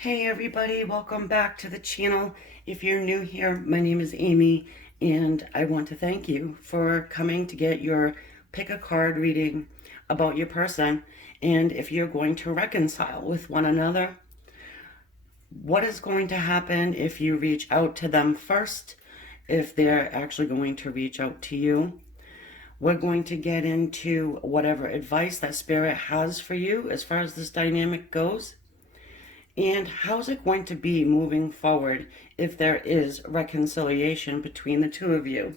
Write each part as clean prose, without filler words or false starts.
Hey everybody, welcome back to the channel. If you're new here, my name is Amy and I want to thank you for coming to get your pick a card reading about your person and if you're going to reconcile with one another. What is going to happen if you reach out to them first, if they're actually going to reach out to you. We're going to get into whatever advice that Spirit has for you as far as this dynamic goes. And how's it going to be moving forward if there is reconciliation between the two of you?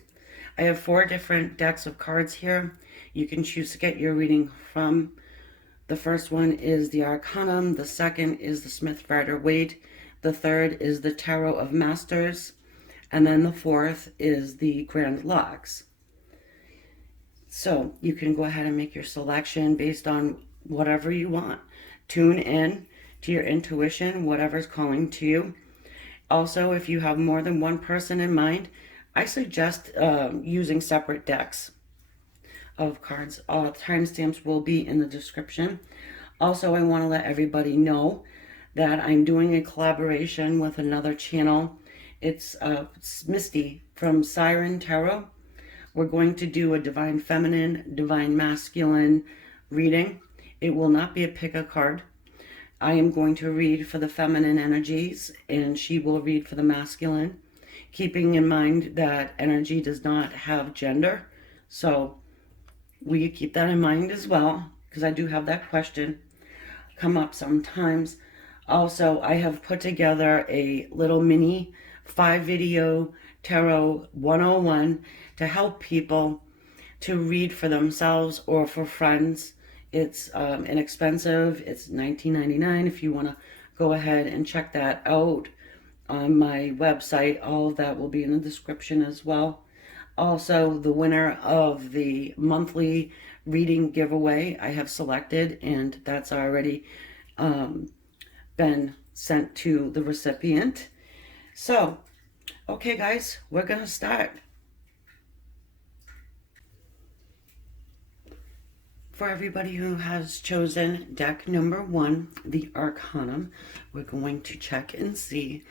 I have 4 different decks of cards here. You can choose to get your reading from. The first one is the Arcanum. The second is the Smith-Rider-Waite. The third is the Tarot of Masters. And then the fourth is the Grand Locks. So you can go ahead and make your selection based on whatever you want. Tune in to your intuition, whatever's calling to you. Also, if you have more than one person in mind, I suggest using separate decks of cards. Timestamps will be in the description. Also, I want to let everybody know that I'm doing a collaboration with another channel. It's Misty from Siren Tarot. We're going to do a Divine Feminine, Divine Masculine reading. It will not be a pick a card. I am going to read for the feminine energies and she will read for the masculine, keeping in mind that energy does not have gender. So will you keep that in mind as well? Because I do have that question come up sometimes. Also, I have put together a little mini 5-video Tarot 101 to help people to read for themselves or for friends. It's inexpensive. It's $19.99 if you want to go ahead and check that out on my website. All of that will be in the description as well. Also, the winner of the monthly reading giveaway I have selected, and that's already been sent to the recipient. So, okay guys, we're going to start. For everybody who has chosen deck number 1, the Arcanum, we're going to check and see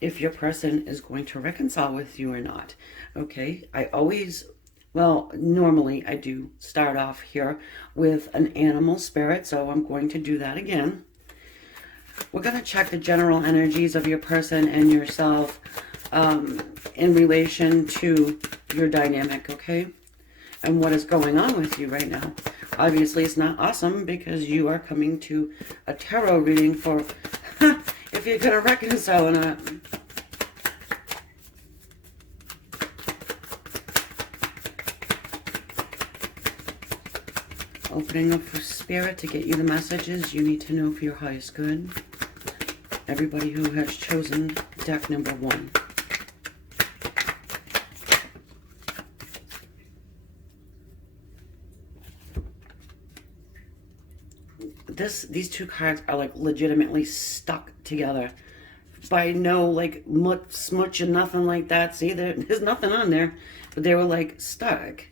if your person is going to reconcile with you or not. Okay, normally I do start off here with an animal spirit, so I'm going to do that again. We're going to check the general energies of your person and yourself in relation to your dynamic, okay? And what is going on with you right now. Obviously, it's not awesome because you are coming to a tarot reading for if you're going to reconcile or not. Opening up for Spirit to get you the messages you need to know for your highest good. Everybody who has chosen deck number 1. These two cards are like legitimately stuck together by no like smudge and nothing like that. See, there's nothing on there, but they were like stuck.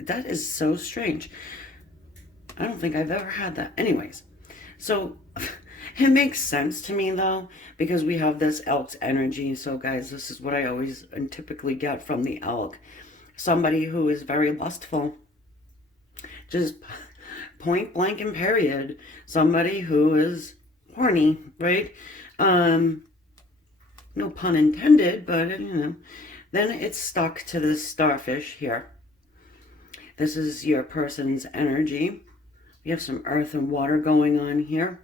That is so strange. I don't think I've ever had that. Anyways, so it makes sense to me though, because we have this elk's energy. So guys, this is what I always and typically get from the elk. Somebody who is very lustful. Just point blank and period. Somebody who is horny, right? No pun intended, but you know. Then it's stuck to this starfish here. This is your person's energy. We have some earth and water going on here.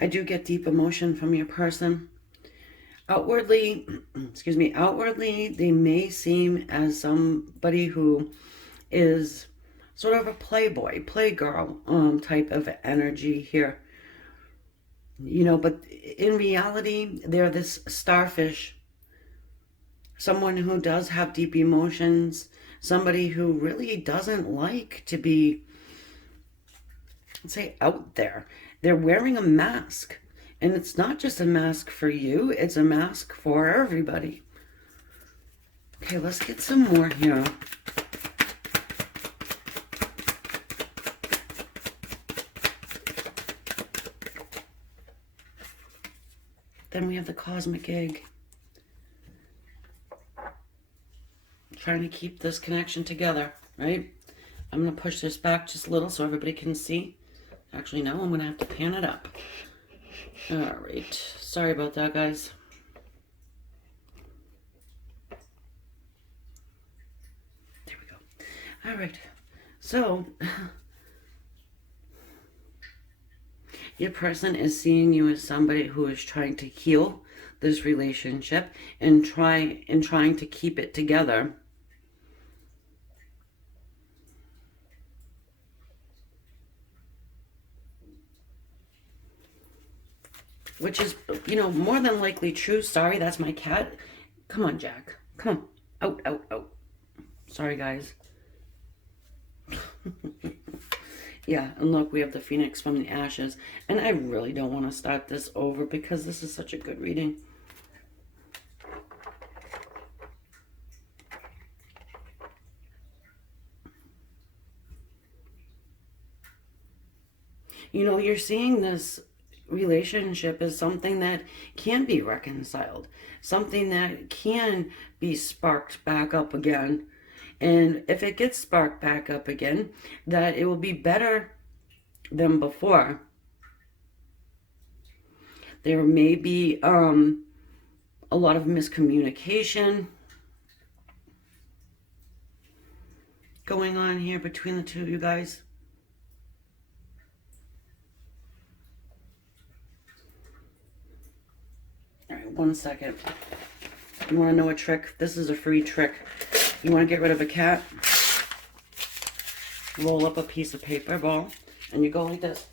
I do get deep emotion from your person. Outwardly, outwardly, they may seem as somebody who is sort of a playboy, playgirl type of energy here. You know, but in reality, they're this starfish. Someone who does have deep emotions. Somebody who really doesn't like to be, let's say, out there. They're wearing a mask. And it's not just a mask for you, it's a mask for everybody. Okay, let's get some more here. Then we have the cosmic egg. Trying to keep this connection together, right? I'm going to push this back just a little so everybody can see. Actually, no, I'm going to have to pan it up. All right. Sorry about that, guys. There we go. All right. So, your person is seeing you as somebody who is trying to heal this relationship and trying to keep it together. Which is, you know, more than likely true. Sorry, that's my cat. Come on, Jack. Come on. Out, out, out. Sorry, guys. Yeah, and look, we have the Phoenix from the Ashes. And I really don't want to start this over because this is such a good reading. You know, you're seeing this relationship as something that can be reconciled, something that can be sparked back up again. And if it gets sparked back up again, that it will be better than before. There may be a lot of miscommunication going on here between the two of you guys. All right, 1 second. You want to know a trick? This is a free trick. You want to get rid of a cat? Roll up a piece of paper ball, and you go like this.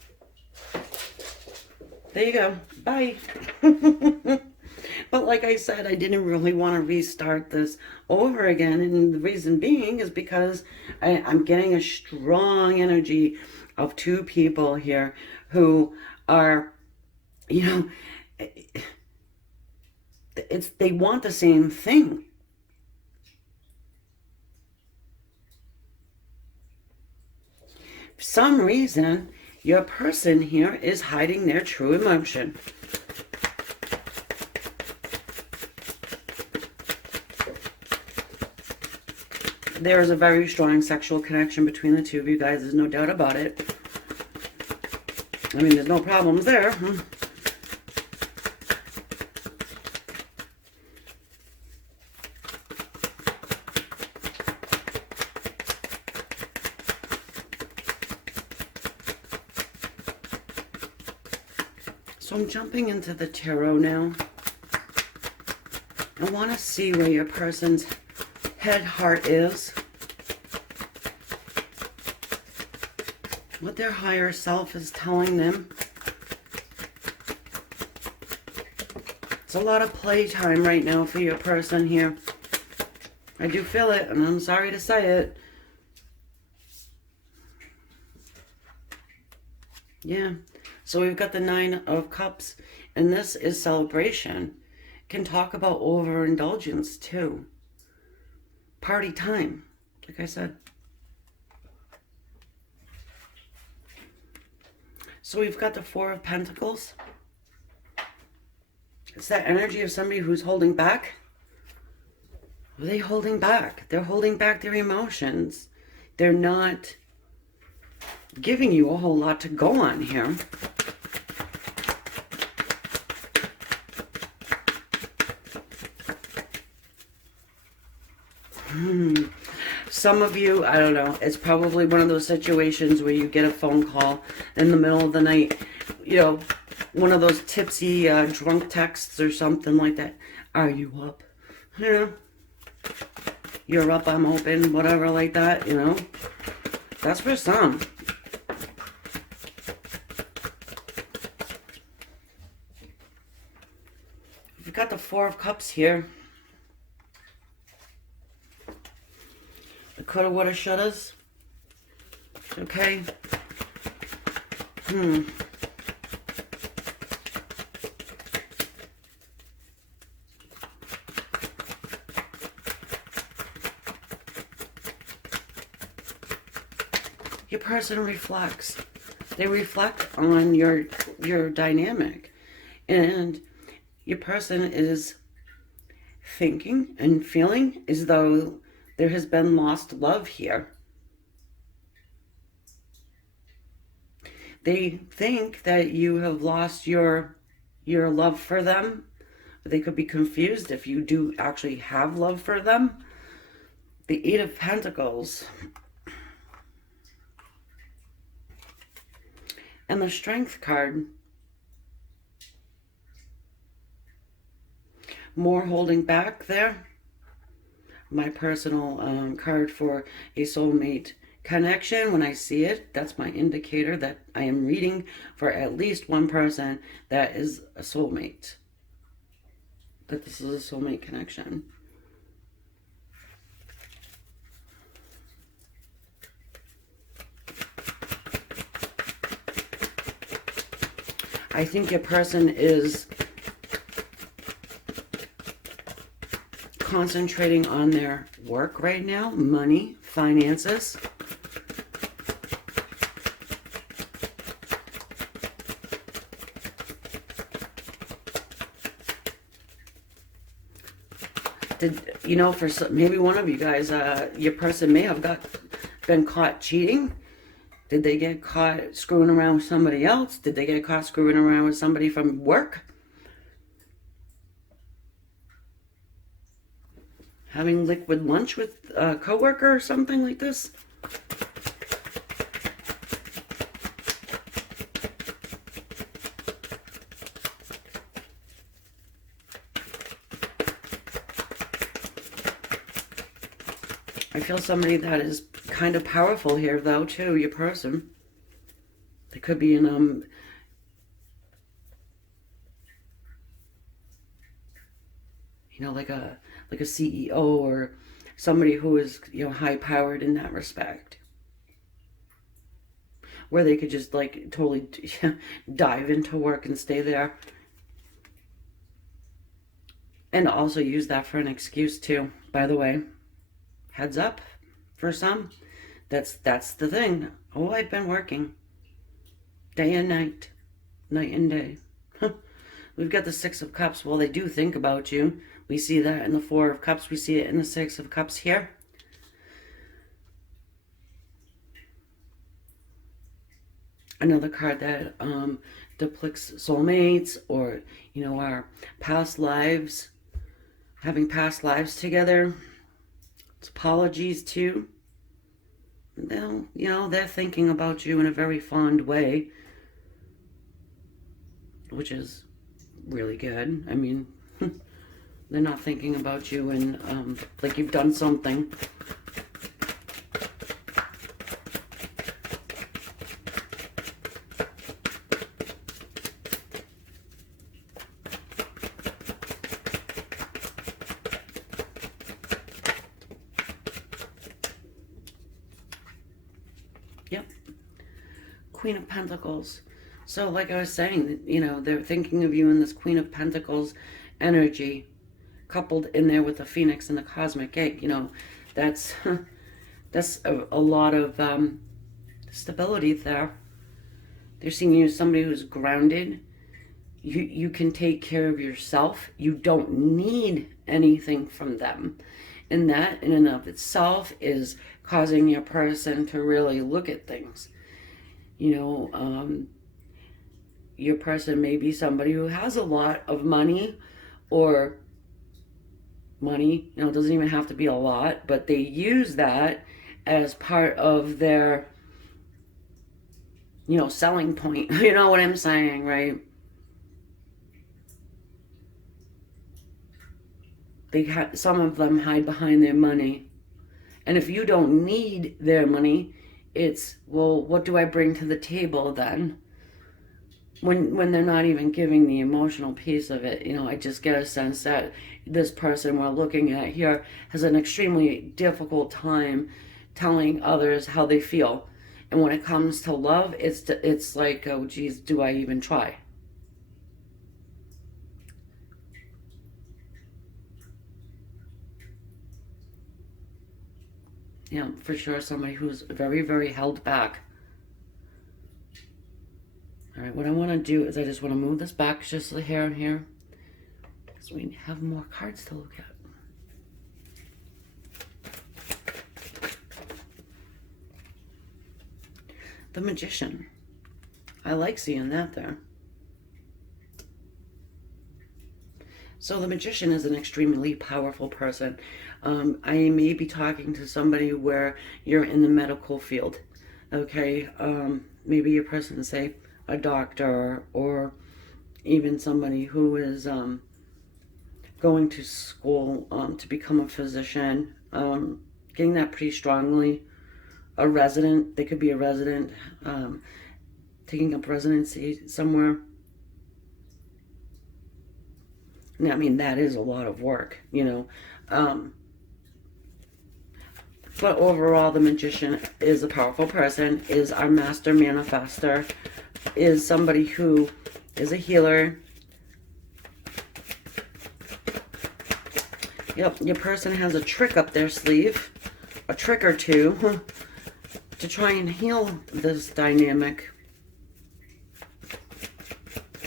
There you go. Bye. But like I said, I didn't really want to restart this over again. And the reason being is because I'm getting a strong energy of two people here who are, you know, they want the same thing. For some reason, your person here is hiding their true emotion. There is a very strong sexual connection between the two of you guys. There's no doubt about it. I mean, there's no problems there. So I'm jumping into the tarot now. I want to see where your person's head heart is. What their higher self is telling them. It's a lot of playtime right now for your person here. I do feel it, and I'm sorry to say it. Yeah. So we've got the 9 of Cups, and this is celebration. Can talk about overindulgence too. Party time, like I said. So we've got the 4 of Pentacles. It's that energy of somebody who's holding back. What are they holding back? They're holding back their emotions. They're not giving you a whole lot to go on here. Some of you, I don't know, it's probably one of those situations where you get a phone call in the middle of the night, you know, one of those tipsy, drunk texts or something like that. Are you up? You know, you're up, I'm open, whatever like that, you know. That's for some. We've got the 4 of Cups here. The coulda, woulda, shouldas. Okay. your person reflects. They reflect on your dynamic. And your person is thinking and feeling as though there has been lost love here. They think that you have lost your love for them. They could be confused if you do actually have love for them. The Eight of Pentacles and the Strength card. More holding back there. My personal card for a soulmate connection. When I see it, that's my indicator that I am reading for at least one person that is a soulmate. That this is a soulmate connection. I think your person is concentrating on their work right now, money, finances. You know, for maybe one of you guys, your person may have been caught cheating. Did they get caught screwing around with somebody else? Did they get caught screwing around with somebody from work? Having liquid lunch with a coworker or something like this? I feel somebody that is kind of powerful here, though, too, your person. They could be in, you know, like a CEO or somebody who is, you know, high-powered in that respect. Where they could just, like, totally dive into work and stay there. And also use that for an excuse, too, by the way. Heads up for some. That's the thing. Oh, I've been working day and night, night and day. We've got the Six of Cups. Well, they do think about you. We see that in the Four of Cups. We see it in the Six of Cups here. Another card that depicts soulmates, or, you know, our past lives, having past lives together. It's apologies too. They'll, you know, they're thinking about you in a very fond way, which is really good. I mean, they're not thinking about you in like you've done something. Yep. Queen of Pentacles. So like I was saying, you know, they're thinking of you in this Queen of Pentacles energy, coupled in there with the Phoenix and the Cosmic Egg. You know, that's a lot of stability there. They're seeing you as somebody who's grounded. You can take care of yourself. You don't need anything from them. And that in and of itself is causing your person to really look at things. You know, your person may be somebody who has a lot of money, or money, you know, it doesn't even have to be a lot, but they use that as part of their, you know, selling point. You know what I'm saying, right? Some of them hide behind their money. And if you don't need their money, it's, well, what do I bring to the table then? When they're not even giving the emotional piece of it, you know, I just get a sense that this person we're looking at here has an extremely difficult time telling others how they feel. And when it comes to love, it's like, oh, geez, do I even try? Yeah, for sure, somebody who's very, very held back. All right, what I want to do is I just want to move this back just a hair and here, so we have more cards to look at. The Magician. I like seeing that there. So the Magician is an extremely powerful person. I may be talking to somebody where you're in the medical field, okay? Maybe a person, say, a doctor, or even somebody who is going to school to become a physician, getting that pretty strongly. A resident, they could be a resident, taking up residency somewhere. I mean, that is a lot of work, you know. But overall, the Magician is a powerful person, is our master manifester, is somebody who is a healer. Yep, your person has a trick up their sleeve, a trick or two, to try and heal this dynamic.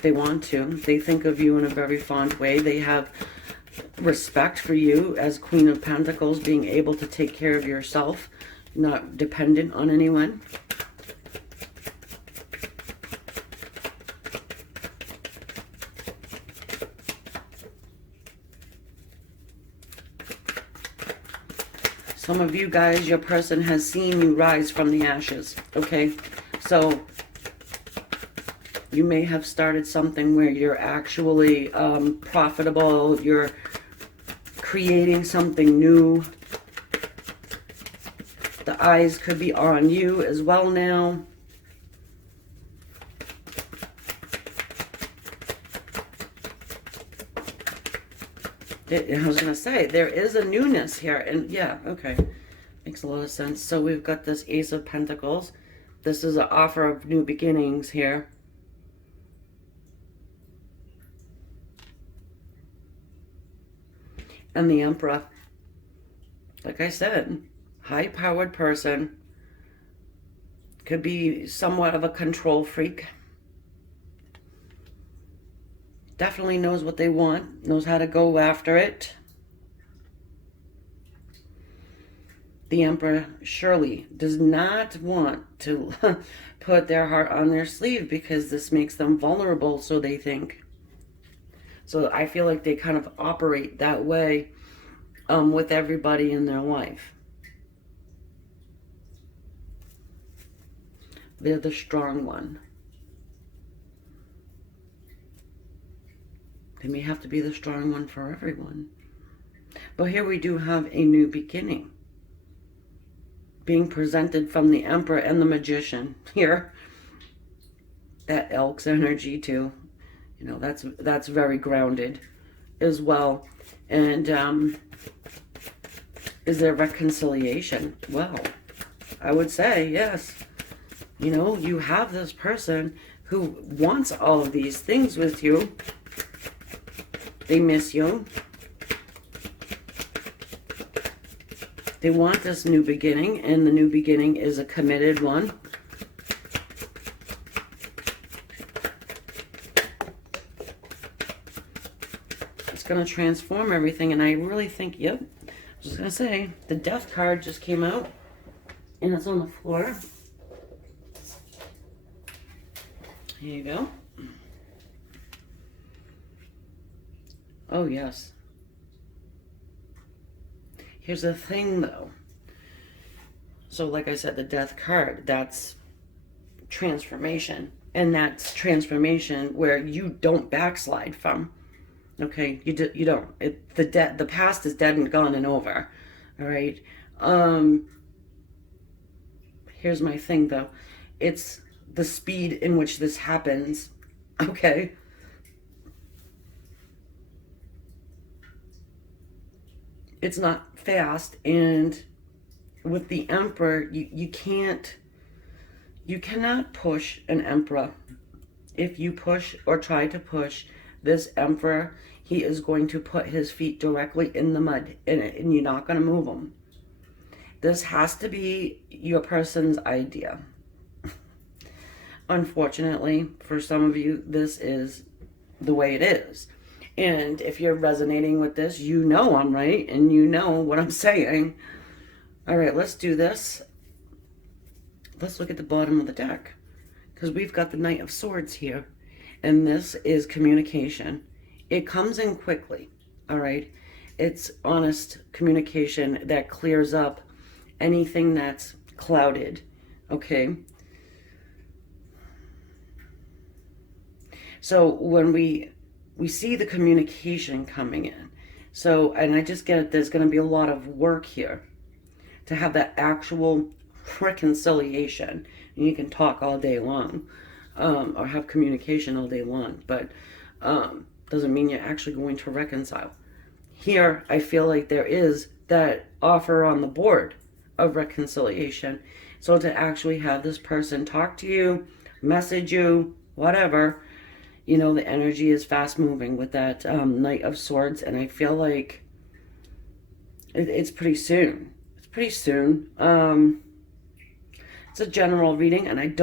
They want to. They think of you in a very fond way. They have respect for you as Queen of Pentacles, being able to take care of yourself, not dependent on anyone. Some of you guys, your person has seen you rise from the ashes, okay? So you may have started something where you're actually profitable, you're creating something new. The eyes could be on you as well now. I was going to say, there is a newness here. And yeah, okay. Makes a lot of sense. So we've got this Ace of Pentacles. This is an offer of new beginnings here. And the Emperor. Like I said, high-powered person. Could be somewhat of a control freak. Definitely knows what they want, knows how to go after it. The Emperor surely does not want to put their heart on their sleeve, because this makes them vulnerable, so they think. So I feel like they kind of operate that way with everybody in their life. They're the strong one. They may have to be the strong one for everyone. But here we do have a new beginning being presented from the Emperor and the Magician here. That Elk's energy too. You know, that's very grounded as well. And is there reconciliation? Well, I would say yes. You know, you have this person who wants all of these things with you. They miss you. They want this new beginning, and the new beginning is a committed one. It's going to transform everything, and I really think, yep, I was just going to say, the Death card just came out, and it's on the floor. Here you go. Oh, yes. Here's the thing, though. So, like I said, the Death card, that's transformation. And that's transformation where you don't backslide from. Okay? You don't. The past is dead and gone and over. All right? Here's my thing, though. It's the speed in which this happens. Okay? It's not fast, and with the Emperor, you cannot push an Emperor. If you push or try to push this Emperor, he is going to put his feet directly in the mud, and you're not going to move him. This has to be your person's idea. Unfortunately, for some of you, this is the way it is. And if you're resonating with this, you know I'm right and you know what I'm saying. All right, let's do this. Let's look at the bottom of the deck, because we've got the Knight of Swords here. And this is communication. It comes in quickly, all right? It's honest communication that clears up anything that's clouded, okay? So when we see the communication coming in, so, and I just get it, there's going to be a lot of work here to have that actual reconciliation. And you can talk all day long, or have communication all day long, but doesn't mean you're actually going to reconcile. Here, I feel like there is that offer on the board of reconciliation. So to actually have this person talk to you, message you, whatever, you know, the energy is fast moving with that Knight of Swords, and I feel like it's pretty soon. It's pretty soon. It's a general reading, and I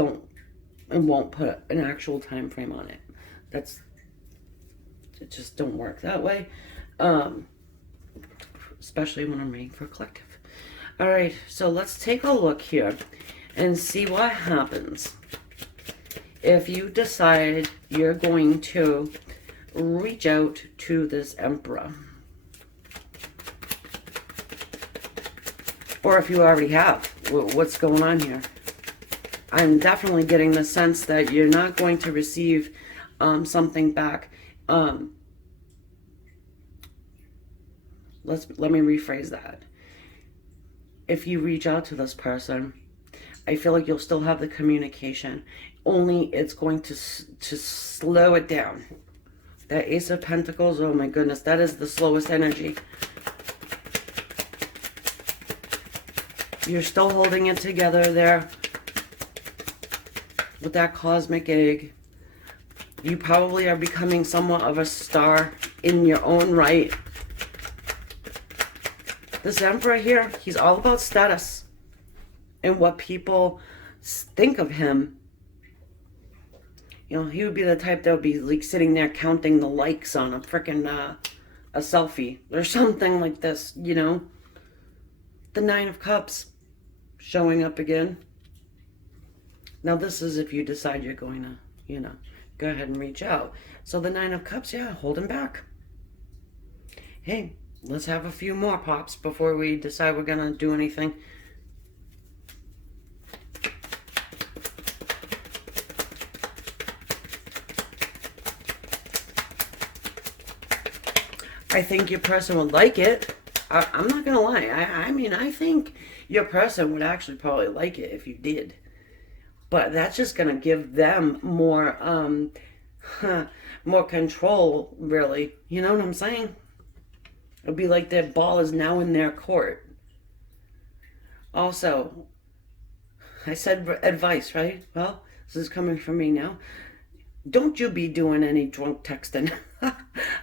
won't put an actual time frame on it. It just don't work that way. Especially when I'm reading for a collective. All right, so let's take a look here and see what happens if you decide you're going to reach out to this Emperor. Or if you already have. What's going on here? I'm definitely getting the sense that you're not going to receive something back. Let me rephrase that. If you reach out to this person, I feel like you'll still have the communication. Only it's going to slow it down. That Ace of Pentacles, oh my goodness, that is the slowest energy. You're still holding it together there with that cosmic egg. You probably are becoming somewhat of a star in your own right. This Emperor here, he's all about status and what people think of him. You know, he would be the type that would be like sitting there counting the likes on a freaking a selfie or something like this, you know. The Nine of Cups showing up again. Now this is if you decide you're going to, you know, go ahead and reach out. So the Nine of Cups, yeah, holding back. Hey, let's have a few more pops before we decide we're going to do anything. I think your person would like it. I'm not going to lie. I mean, I think your person would actually probably like it if you did. But that's just going to give them more, more control, really. You know what I'm saying? It'll be like their ball is now in their court. Also, I said advice, right? Well, this is coming from me now. Don't you be doing any drunk texting.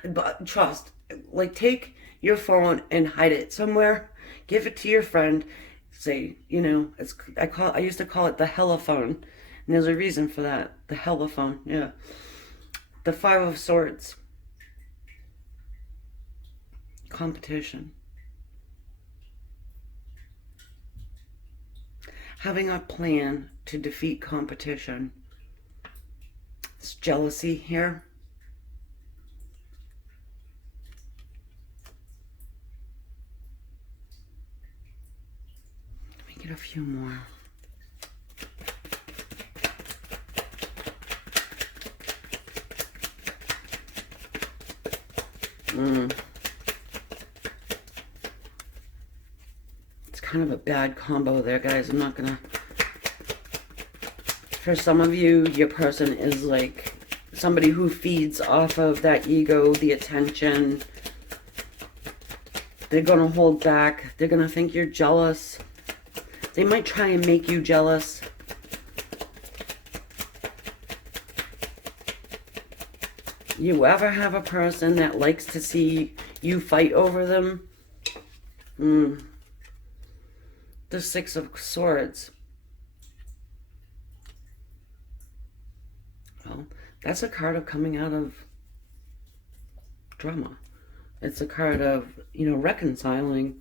But trust, like, take your phone and hide it somewhere. Give it to your friend. Say, you know, I used to call it the hellophone. And there's a reason for that. The hellophone, yeah. The Five of Swords. Competition. Having a plan to defeat competition. It's jealousy here. Let me get a few more. It's kind of a bad combo there, guys. I'm not gonna... For some of you, your person is like somebody who feeds off of that ego, the attention. They're gonna hold back. They're gonna think you're jealous. They might try and make you jealous. You ever have a person that likes to see you fight over them? the Six of Swords. Well, that's a card of coming out of drama. It's a card of, reconciling.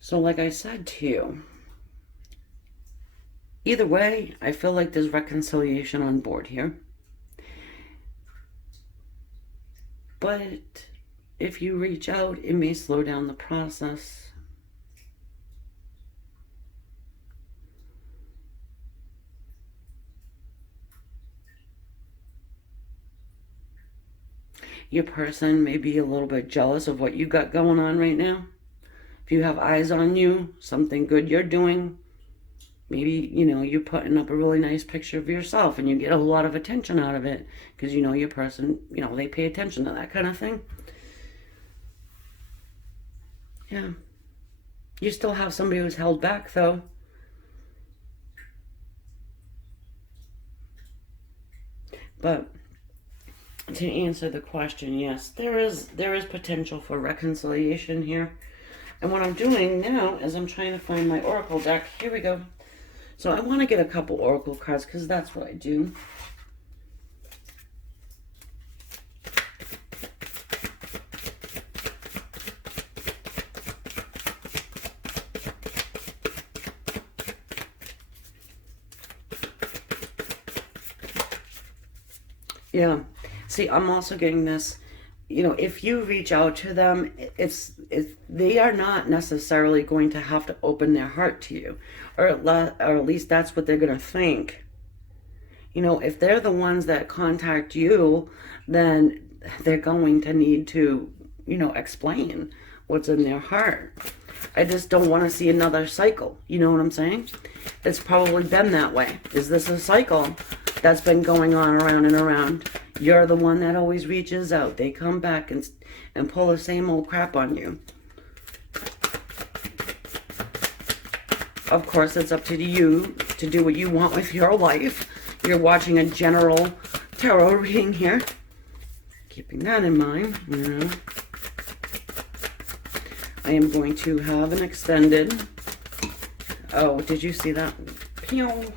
So like I said to you, either way, I feel like there's reconciliation on board here. But if you reach out, it may slow down the process. Your person may be a little bit jealous of what you got going on right now. If you have eyes on you, something good you're doing, maybe, you're putting up a really nice picture of yourself and you get a lot of attention out of it because your person, they pay attention to that kind of thing. Yeah. You still have somebody who's held back, though. But to answer the question, yes, there is potential for reconciliation here. And what I'm doing now is I'm trying to find my oracle deck. Here we go. So I want to get a couple oracle cards because that's what I do. Yeah. See, I'm also getting this, if you reach out to them, they are not necessarily going to have to open their heart to you, or at least that's what they're going to think. If they're the ones that contact you, then they're going to need to, explain what's in their heart. I just don't want to see another cycle. You know what I'm saying? It's probably been that way. Is this a cycle that's been going on around and around? You're the one that always reaches out. They come back and pull the same old crap on you. Of course, it's up to you to do what you want with your life. You're watching a general tarot reading here. Keeping that in mind, I am going to have an extended... Oh, did you see that? Pew!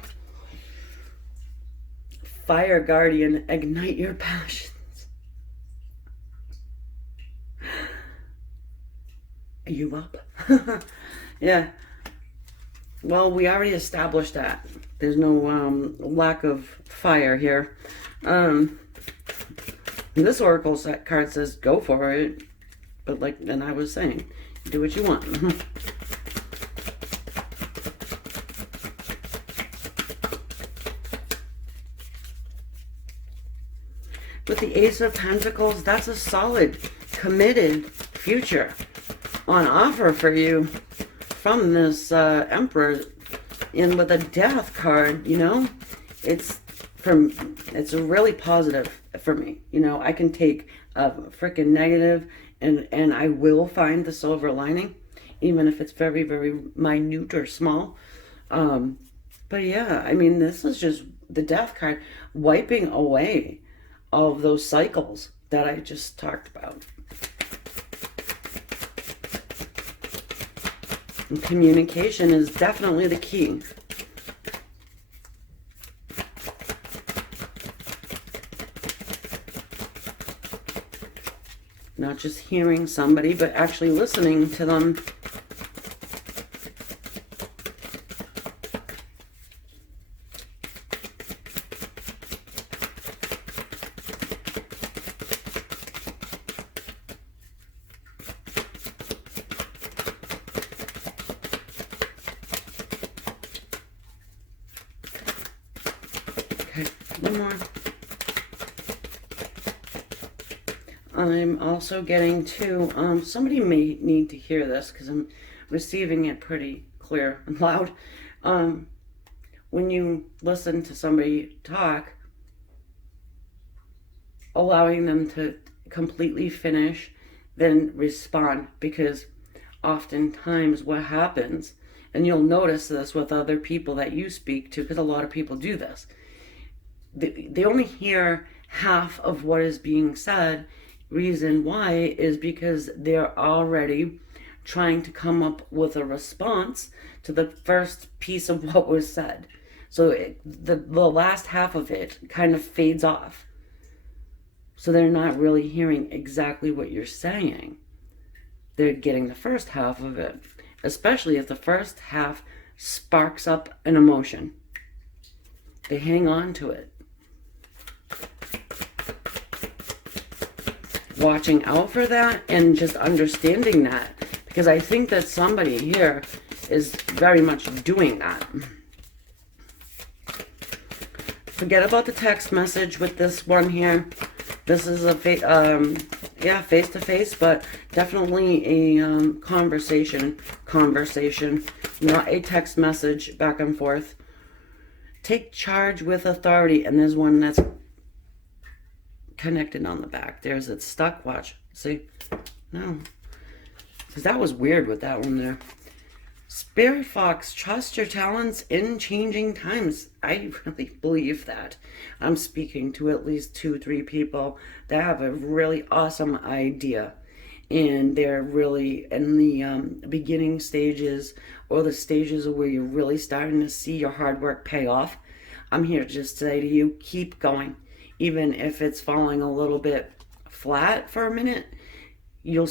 Fire Guardian, ignite your passions. Are you up? Yeah. Well, we already established that. There's no lack of fire here. This oracle card says go for it. But like then I was saying, do what you want. With the Ace of Pentacles, that's a solid, committed future on offer for you from this Emperor. And with a Death card, it's really positive for me. I can take a freaking negative and I will find the silver lining, even if it's very, very minute or small. But yeah, I mean, this is just the Death card wiping away all of those cycles that I just talked about. And communication is definitely the key. Not just hearing somebody, but actually listening to them. Okay, one more. I'm also getting to, somebody may need to hear this because I'm receiving it pretty clear and loud. When you listen to somebody talk, allowing them to completely finish, then respond, because oftentimes what happens, and you'll notice this with other people that you speak to, because a lot of people do this, they only hear half of what is being said, Reason why is because they're already trying to come up with a response to the first piece of what was said. So the last half of it kind of fades off. So they're not really hearing exactly what you're saying. They're getting the first half of it, especially if the first half sparks up an emotion. They hang on to it. Watching out for that and just understanding that, because I think that somebody here is very much doing that. Forget about the text message with this one here. This is a face-to-face, but definitely a conversation, not a text message back and forth. Take charge with authority, and there's one that's connected on the back. There's it stuck. Watch. See? No. Because that was weird with that one there. Spirit Fox, trust your talents in changing times. I really believe that. I'm speaking to at least 2-3 people that have a really awesome idea. And they're really in the beginning stages, or the stages where you're really starting to see your hard work pay off. I'm here just to say to you, keep going. Even if it's falling a little bit flat for a minute, you'll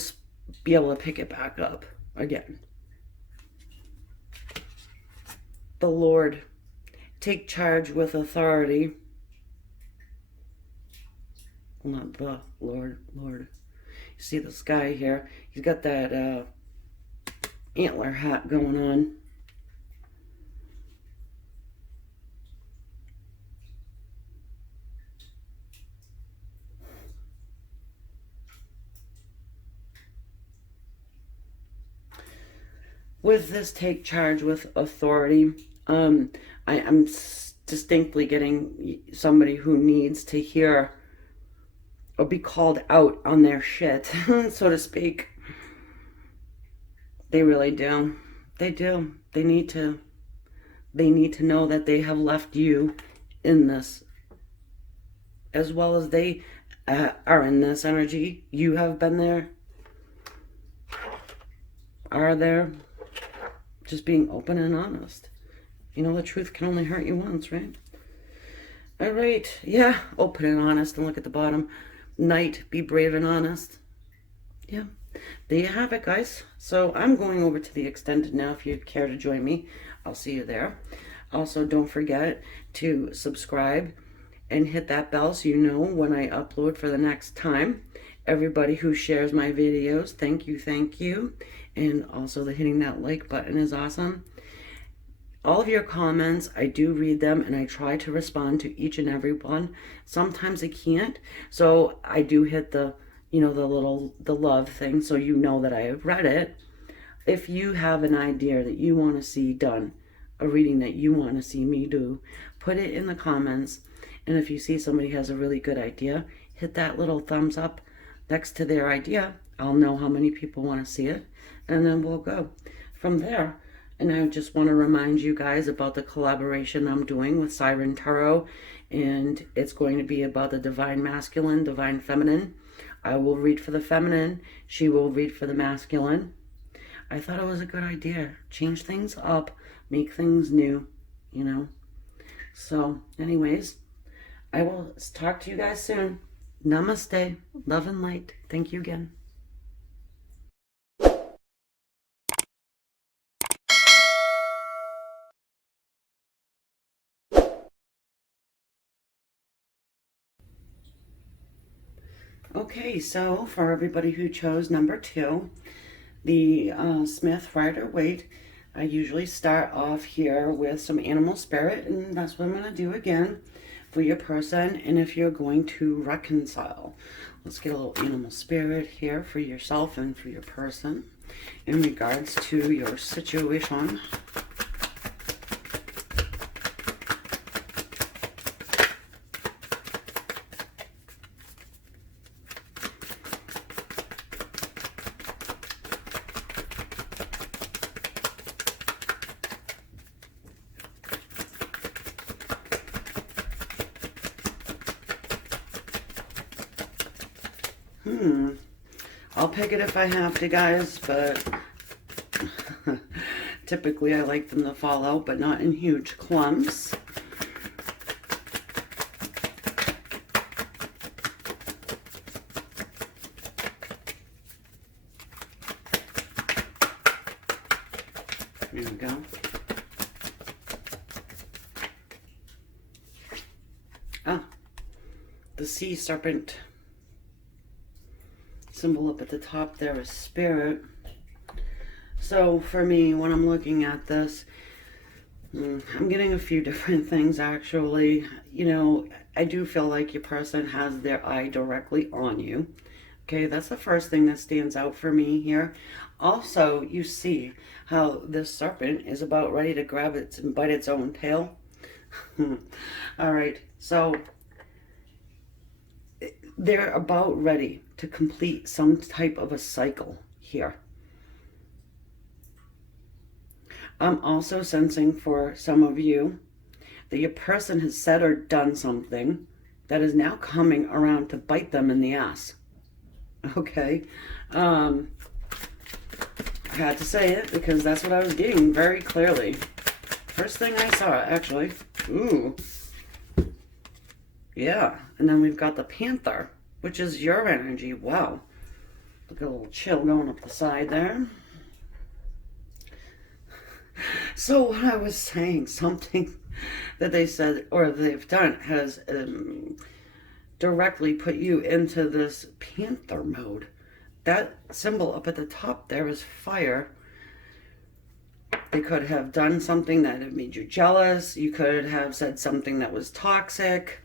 be able to pick it back up again. The Lord, take charge with authority. Well, not the Lord. You see this guy here? He's got that antler hat going on. With this take charge with authority, I'm distinctly getting somebody who needs to hear or be called out on their shit, so to speak. They really do. They do. They need to know that they have left you in this, as well as they are in this energy. You have been there, are there. Just being open and honest. You know, the truth can only hurt you once, right? All right. Yeah, open and honest. And look at the bottom. Knight, be brave and honest. Yeah. There you have it, guys. So I'm going over to the extended now. If you'd care to join me, I'll see you there. Also, don't forget to subscribe and hit that bell so you know when I upload for the next time. Everybody who shares my videos, thank you. And also the hitting that like button is awesome. All of your comments, I do read them and I try to respond to each and every one. Sometimes I can't, so I do hit the, you know, the love thing so you know that I have read it. If you have an idea that you want to see done, a reading that you want to see me do, put it in the comments. And if you see somebody has a really good idea, hit that little thumbs up next to their idea. I'll know how many people want to see it, and then we'll go from there. And I just want to remind you guys about the collaboration I'm doing with Siren Tarot, and it's going to be about the divine masculine, divine feminine. I will read for the feminine, she will read for the masculine. I thought it was a good idea. Change things up, make things new, you know. So anyways, I will talk to you guys soon. Namaste, love and light. Thank you again. Okay, so for everybody who chose number 2, the Smith Rider-Waite, I usually start off here with some animal spirit, and that's what I'm going to do again for your person. And if you're going to reconcile, let's get a little animal spirit here for yourself and for your person in regards to your situation. I'll pick it if I have to, guys, but typically I like them to fall out, but not in huge clumps. There we go. Ah, the sea serpent symbol up at the top there is spirit. So for me, when I'm looking at this, I'm getting a few different things actually. You know, I do feel like your person has their eye directly on you. Okay, that's the first thing that stands out for me here. Also, you see how this serpent is about ready to grab it and bite its own tail. All right, so they're about ready to complete some type of a cycle here. I'm also sensing for some of you that your person has said or done something that is now coming around to bite them in the ass. Okay, I had to say it because that's what I was getting very clearly. First thing I saw, actually. Ooh. Yeah, and then we've got the Panther, which is your energy. Wow. Look at a little chill going up the side there. So what I was saying, something that they said or they've done has directly put you into this Panther mode. That symbol up at the top there is fire. They could have done something that had made you jealous. You could have said something that was toxic.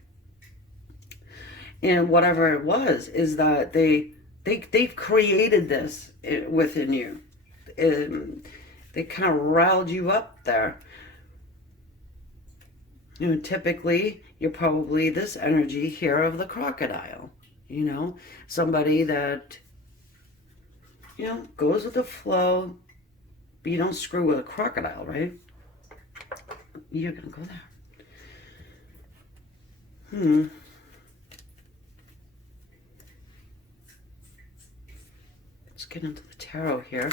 And whatever it was, is that they've created this within you. They kind of riled you up there. You know, typically, you're probably this energy here of the crocodile. You know, somebody that, you know, goes with the flow, but you don't screw with a crocodile, right? You're going to go there. Let's get into the tarot here.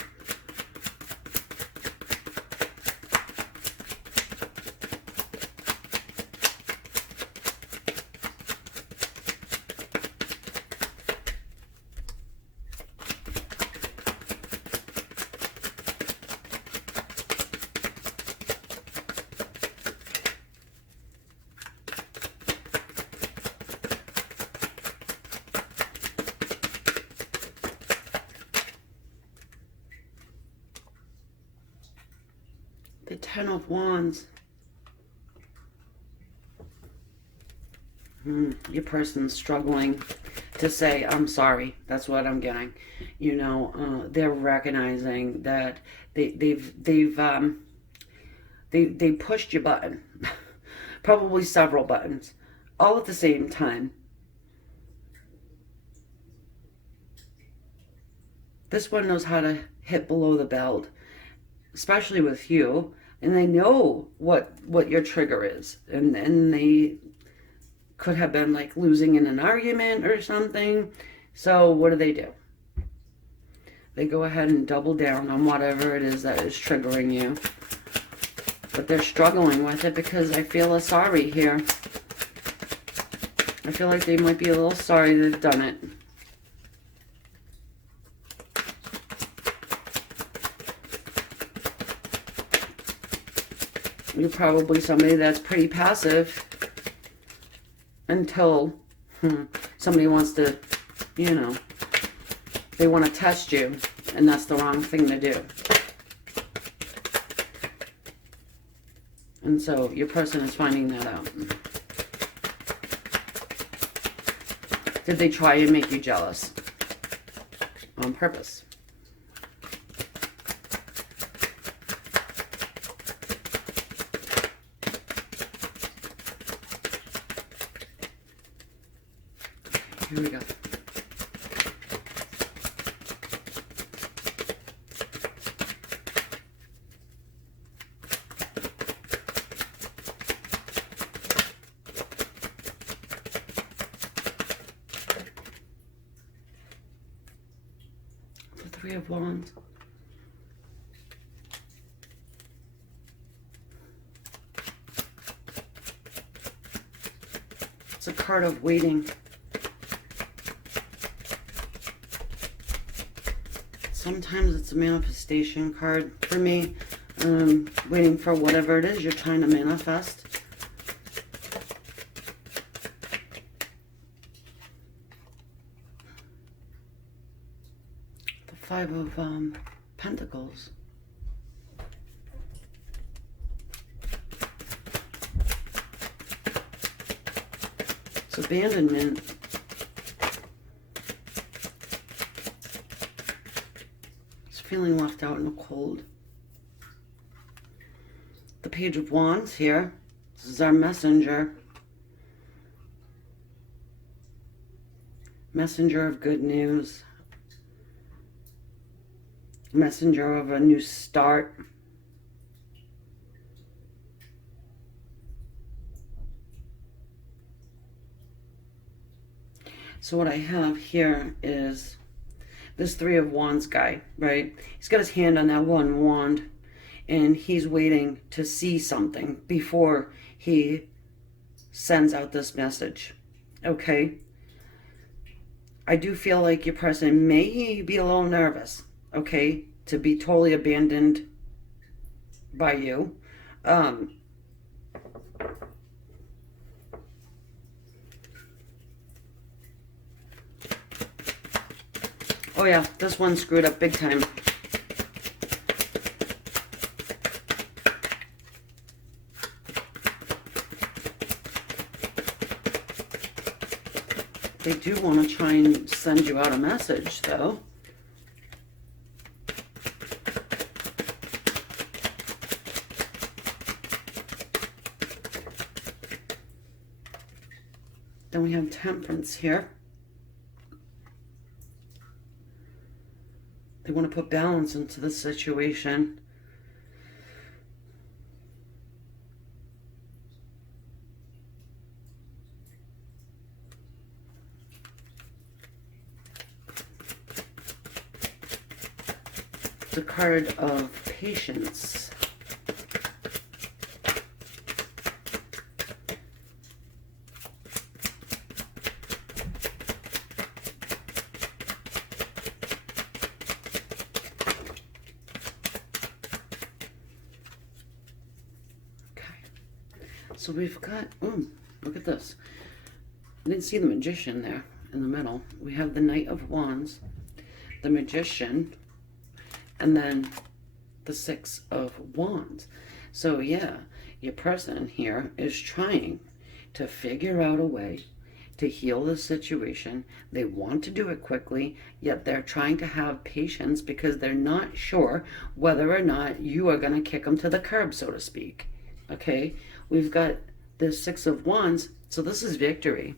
The Ten of Wands. Your person's struggling to say, I'm sorry. That's what I'm getting. You know, they're recognizing that they pushed your button. Probably several buttons. All at the same time. This one knows how to hit below the belt. Especially with you, and they know what your trigger is, and they could have been like losing in an argument or something. So what do? They go ahead and double down on whatever it is that is triggering you, but they're struggling with it because I feel a sorry here. I feel like they might be a little sorry they've done it. You're probably somebody that's pretty passive until somebody wants to, you know, they want to test you, and that's the wrong thing to do. And so your person is finding that out. Did they try and make you jealous on purpose? Here we go. Three of Wands. It's a card of waiting. Sometimes it's a manifestation card for me. Waiting for whatever it is you're trying to manifest. The Five of Pentacles. It's abandonment. It's feeling left out in the cold. The Page of Wands here. This is our messenger. Messenger of good news. Messenger of a new start. So what I have here is this Three of Wands guy, right? He's got his hand on that one wand, and he's waiting to see something before he sends out this message, okay? I do feel like your person may be a little nervous, okay, to be totally abandoned by you. Oh yeah, this one screwed up big time. They do want to try and send you out a message, though. Then we have Temperance here. They want to put balance into the situation. The card of patience. So we've got, look at this. I didn't see the Magician there in the middle. We have the Knight of Wands, the Magician, and then the Six of Wands. So yeah, your person here is trying to figure out a way to heal the situation. They want to do it quickly, yet they're trying to have patience because they're not sure whether or not you are going to kick them to the curb, so to speak. Okay, we've got the Six of Wands, so this is victory.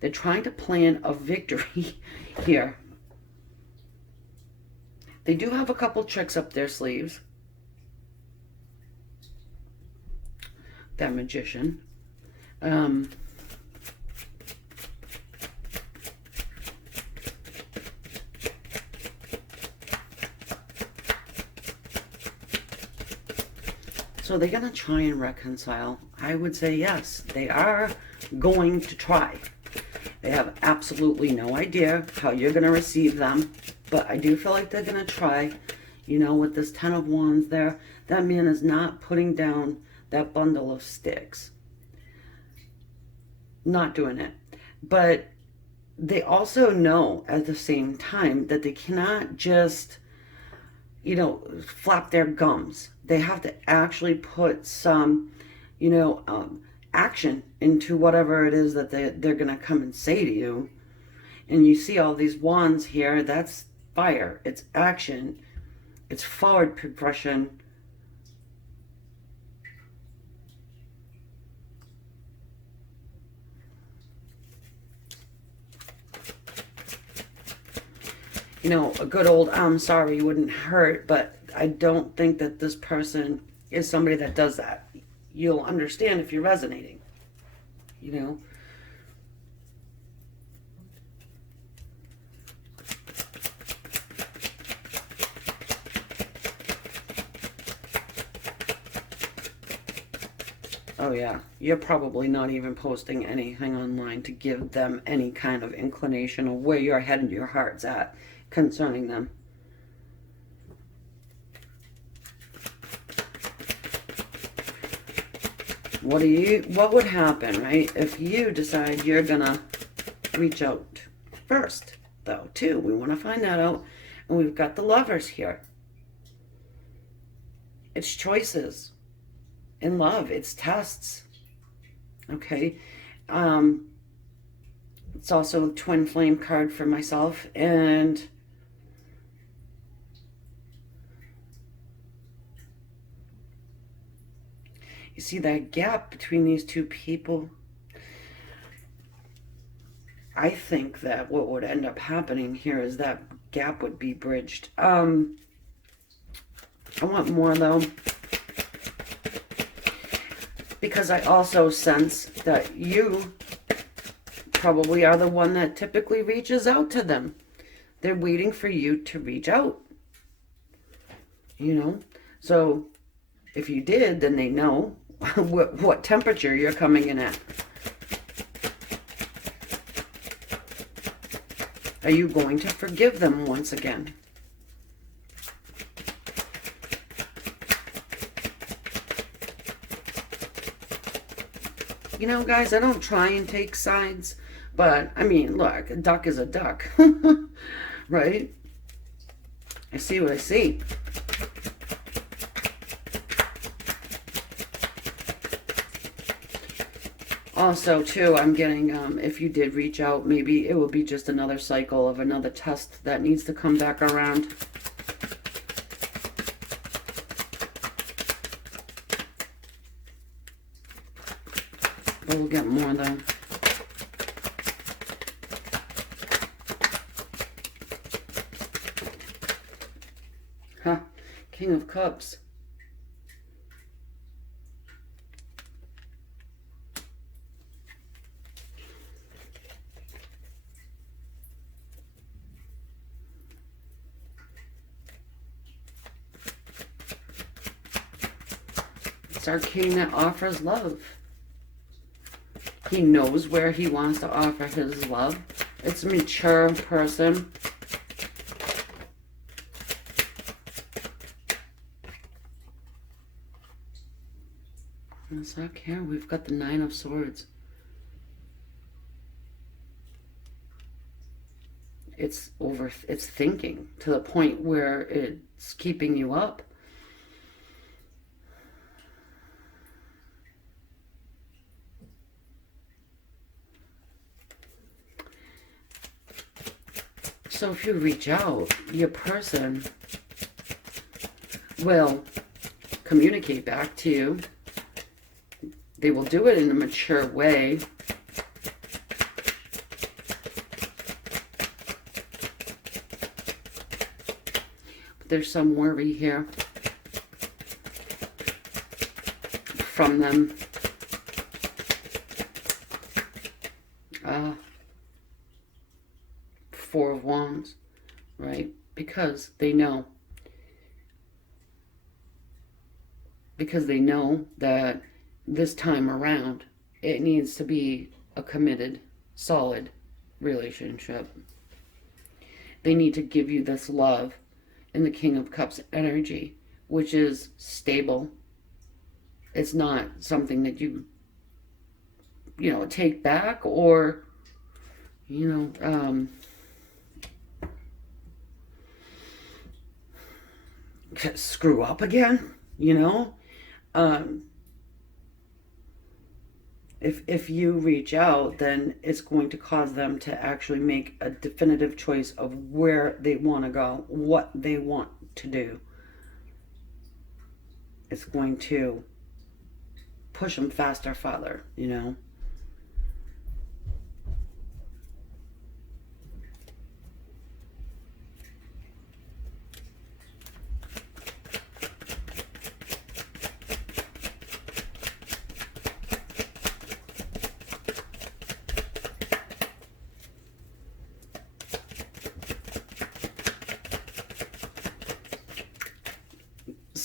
They're trying to plan a victory here. They do have a couple tricks up their sleeves. That Magician. So they're going to try and reconcile. I would say yes, they are going to try. They have absolutely no idea how you're going to receive them. But I do feel like they're going to try. You know, with this Ten of Wands there, that man is not putting down that bundle of sticks. Not doing it. But they also know at the same time that they cannot just, you know, flap their gums. They have to actually put some, you know, action into whatever it is that they're going to come and say to you. And you see all these wands here, that's fire. It's action. It's forward progression. You know, a good old I'm sorry wouldn't hurt, but I don't think that this person is somebody that does that. You'll understand if you're resonating, you know. Oh yeah, you're probably not even posting anything online to give them any kind of inclination of where your head and your heart's at concerning them. What would happen, right, if you decide you're gonna reach out first, though, too? We want to find that out. And we've got the Lovers here. It's choices in love. It's tests. Okay. It's also a twin flame card for myself. And you see that gap between these two people? I think that what would end up happening here is that gap would be bridged. I want more, though, because I also sense that you probably are the one that typically reaches out to them. They're waiting for you to reach out, you know? So if you did, then they know what temperature you're coming in at. Are you going to forgive them once again? You know, guys, I don't try and take sides, but, I mean, look, a duck is a duck, right? I see what I see. Also, too, I'm getting, if you did reach out, maybe it will be just another cycle of another test that needs to come back around. But we'll get more, though. Huh. King of Cups. It's our king that offers love. He knows where he wants to offer his love. It's a mature person. Let's look here. We've got the Nine of Swords. It's thinking to the point where it's keeping you up. So if you reach out, your person will communicate back to you. They will do it in a mature way. But there's some worry here from them. Four of Wands, right? Because they know. Because they know that this time around, it needs to be a committed, solid relationship. They need to give you this love in the King of Cups energy, which is stable. It's not something that you take back or, screw up again, if you reach out, then it's going to cause them to actually make a definitive choice of where they want to go, what they want to do. It's going to push them faster, farther,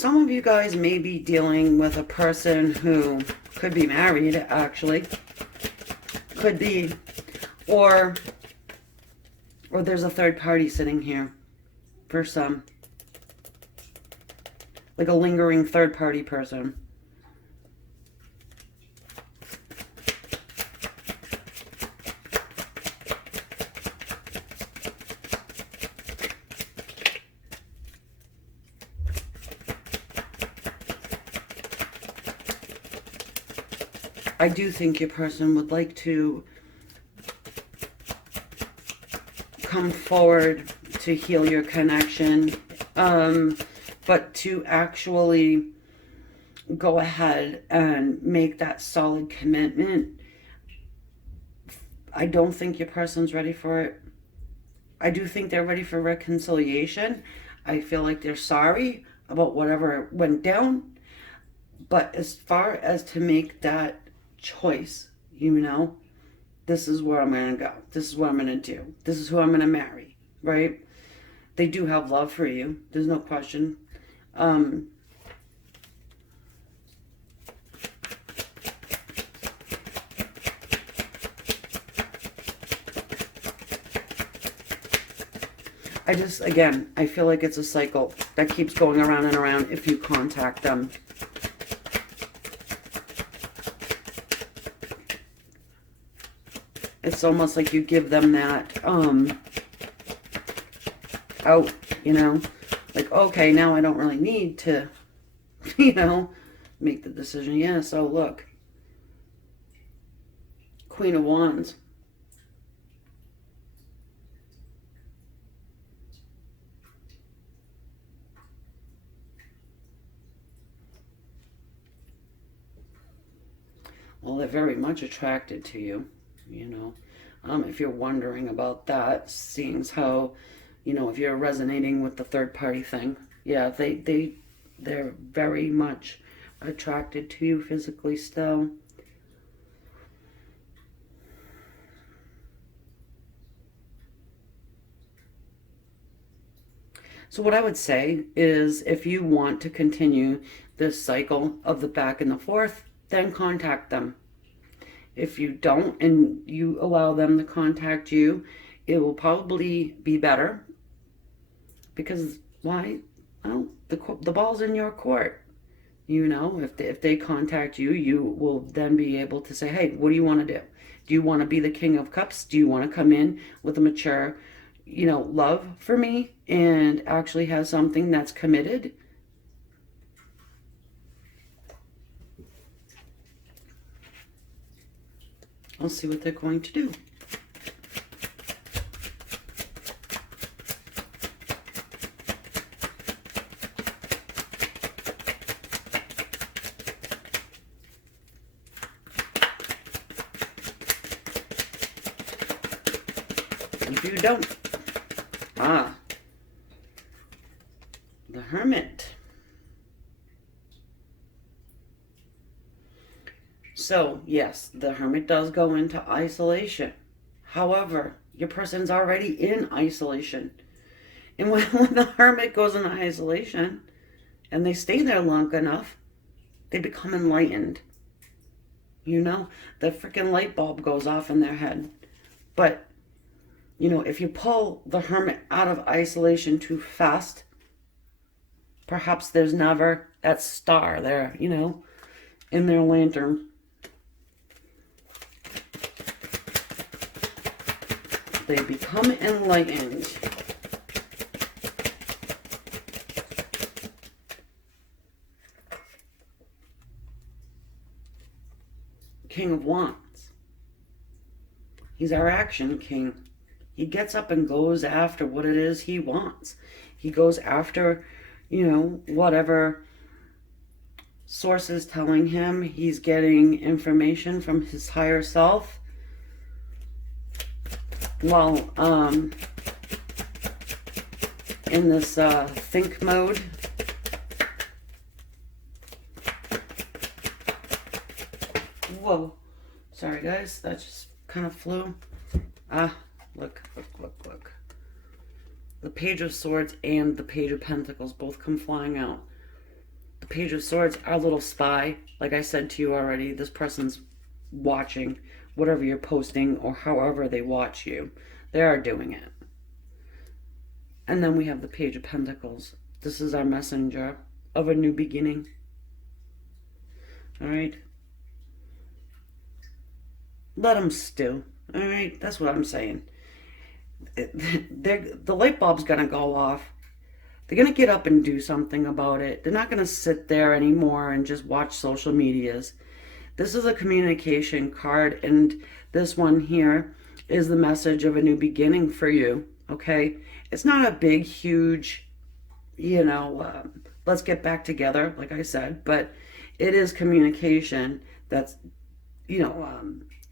some of you guys may be dealing with a person who could be married, actually. Could be, or there's a third party sitting here for some. Like a lingering third party person. I do think your person would like to come forward to heal your connection, but to actually go ahead and make that solid commitment, I don't think your person's ready for it. I do think they're ready for reconciliation. I feel like they're sorry about whatever went down. But as far as to make that choice, you know, this is where I'm going to go. This is what I'm going to do. This is who I'm going to marry, right? They do have love for you. There's no question. Again, I feel like it's a cycle that keeps going around and around if you contact them. It's almost like you give them that out, you know, like, okay, now I don't really need to, you know, make the decision. Yeah, so look, Queen of Wands. Well, they're very much attracted to you, you know. If you're wondering about that, seeing as how, you know, if you're resonating with the third party thing, yeah, they're very much attracted to you physically still. So what I would say is, if you want to continue this cycle of the back and the forth, then contact them. If you don't and you allow them to contact you, it will probably be better. Because why? Well, the ball's in your court. You know, if they contact you, you will then be able to say, hey, what do you want to do? Do you want to be the King of Cups? Do you want to come in with a mature, you know, love for me and actually have something that's committed? I'll see what they're going to do. If you don't, the Hermit. So, yes, the Hermit does go into isolation. However, your person's already in isolation. And when the Hermit goes into isolation and they stay there long enough, they become enlightened. You know, the freaking light bulb goes off in their head. But, you know, if you pull the Hermit out of isolation too fast, perhaps there's never that star there, you know, in their lantern. They become enlightened. King of Wands. He's our action king. He gets up and goes after what it is he wants. He goes after, you know, whatever source is telling him. He's getting information from his higher self. Well, in this think mode. Whoa. Sorry, guys. That just kind of flew. Look. The Page of Swords and the Page of Pentacles both come flying out. The Page of Swords, our little spy. Like I said to you already, this person's watching whatever you're posting or however they watch you. They are doing it. And then we have the Page of Pentacles. This is our messenger of a new beginning. All right. Let them stew. All right. That's what I'm saying. The light bulb's going to go off. They're going to get up and do something about it. They're not going to sit there anymore and just watch social medias. This is a communication card, and this one here is the message of a new beginning for you, okay? It's not a big, huge, let's get back together, like I said, but it is communication that's,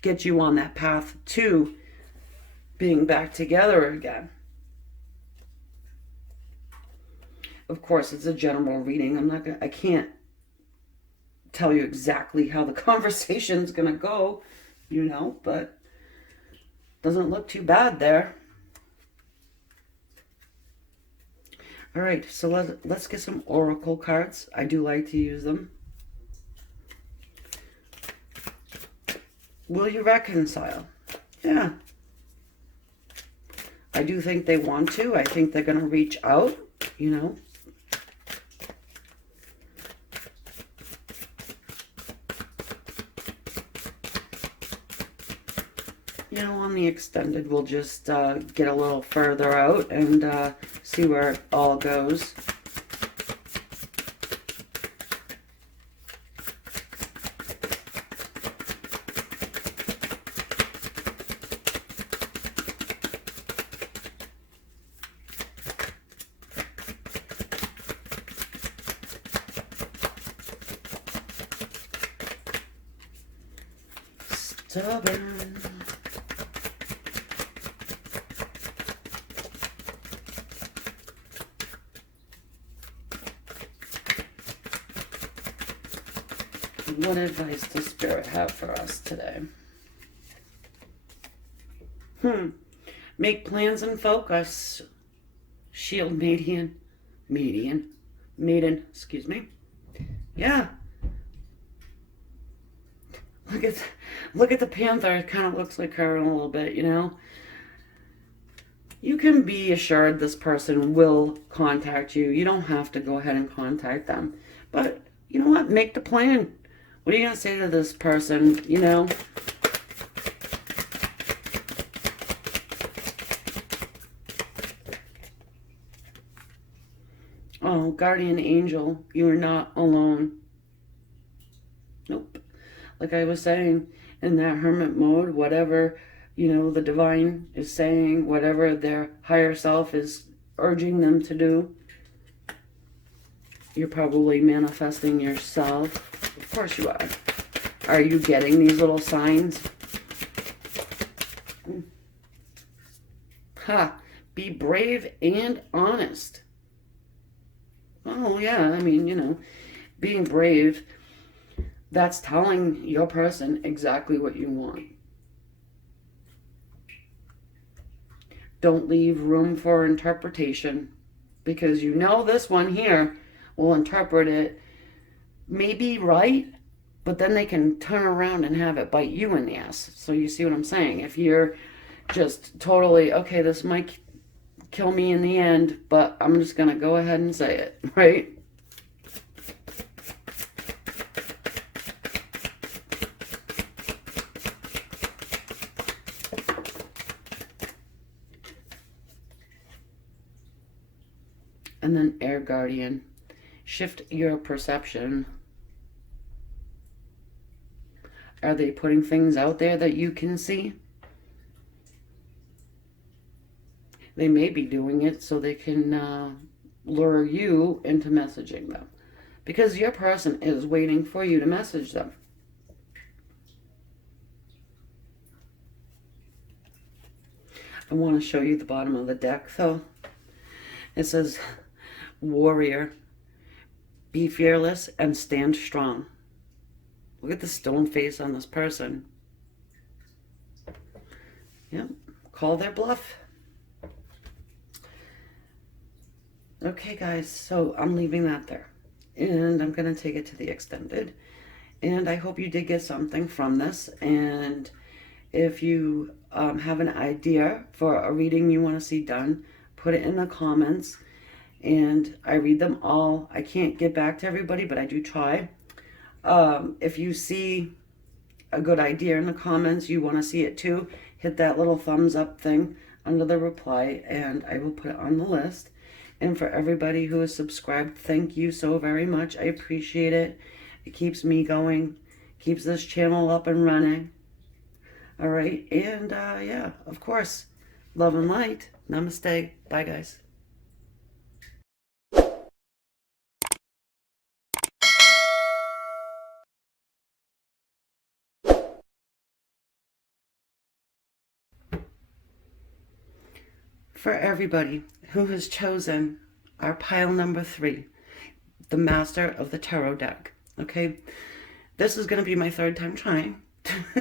gets you on that path to being back together again. Of course, it's a general reading. I can't tell you exactly how the conversation's going to go, but doesn't look too bad there. All right, so let's get some oracle cards. I do like to use them. Will you reconcile? Yeah. I do think they want to. I think they're going to reach out, On the extended, we'll just get a little further out and see where it all goes. Stubborn. What advice does Spirit have for us today? Make plans and focus. Shield Maiden, excuse me. Yeah. Look at the panther. It kind of looks like her in a little bit, You can be assured this person will contact you. You don't have to go ahead and contact them. But you know what? Make the plan. What are you going to say to this person, Oh, guardian angel, you are not alone. Nope. Like I was saying, in that hermit mode, whatever, the divine is saying, whatever their higher self is urging them to do, you're probably manifesting yourself. Of course you are. Are you getting these little signs? Be brave and honest. Oh, yeah, being brave, that's telling your person exactly what you want. Don't leave room for interpretation, because this one here will interpret it maybe right, but then they can turn around and have it bite you in the ass. So you see what I'm saying? If you're just totally, okay, this might kill me in the end, but I'm just going to go ahead and say it, right? And then Air Guardian. Shift your perception. Are they putting things out there that you can see? They may be doing it so they can lure you into messaging them. Because your person is waiting for you to message them. I want to show you the bottom of the deck, though. It says, Warrior, be fearless and stand strong. Look at the stone face on this person. Yep, call their bluff. Okay, guys, so I'm leaving that there. and I'm going to take it to the extended. And I hope you did get something from this. And if you have an idea for a reading you want to see done, put it in the comments. And I read them all. I can't get back to everybody, but I do try. If you see a good idea in the comments, you want to see it too, hit that little thumbs up thing under the reply, and I will put it on the list. And for everybody who is subscribed, thank you so very much. I appreciate it. It keeps me going, keeps this channel up and running. All right, and yeah, of course, love and light. Namaste. Bye, guys. For everybody who has chosen our pile number 3, the Master of the Tarot deck, okay? This is going to be my 3rd time trying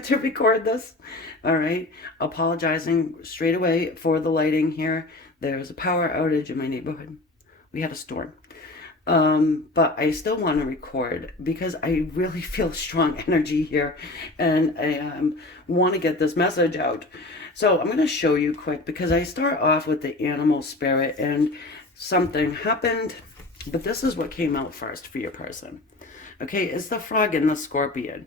to record this, all right? Apologizing straight away for the lighting here. There's a power outage in my neighborhood. We had a storm. But I still want to record because I really feel strong energy here, and I want to get this message out. So I'm going to show you quick, because I start off with the animal spirit and something happened, but this is what came out first for your person. Okay, it's the frog and the scorpion.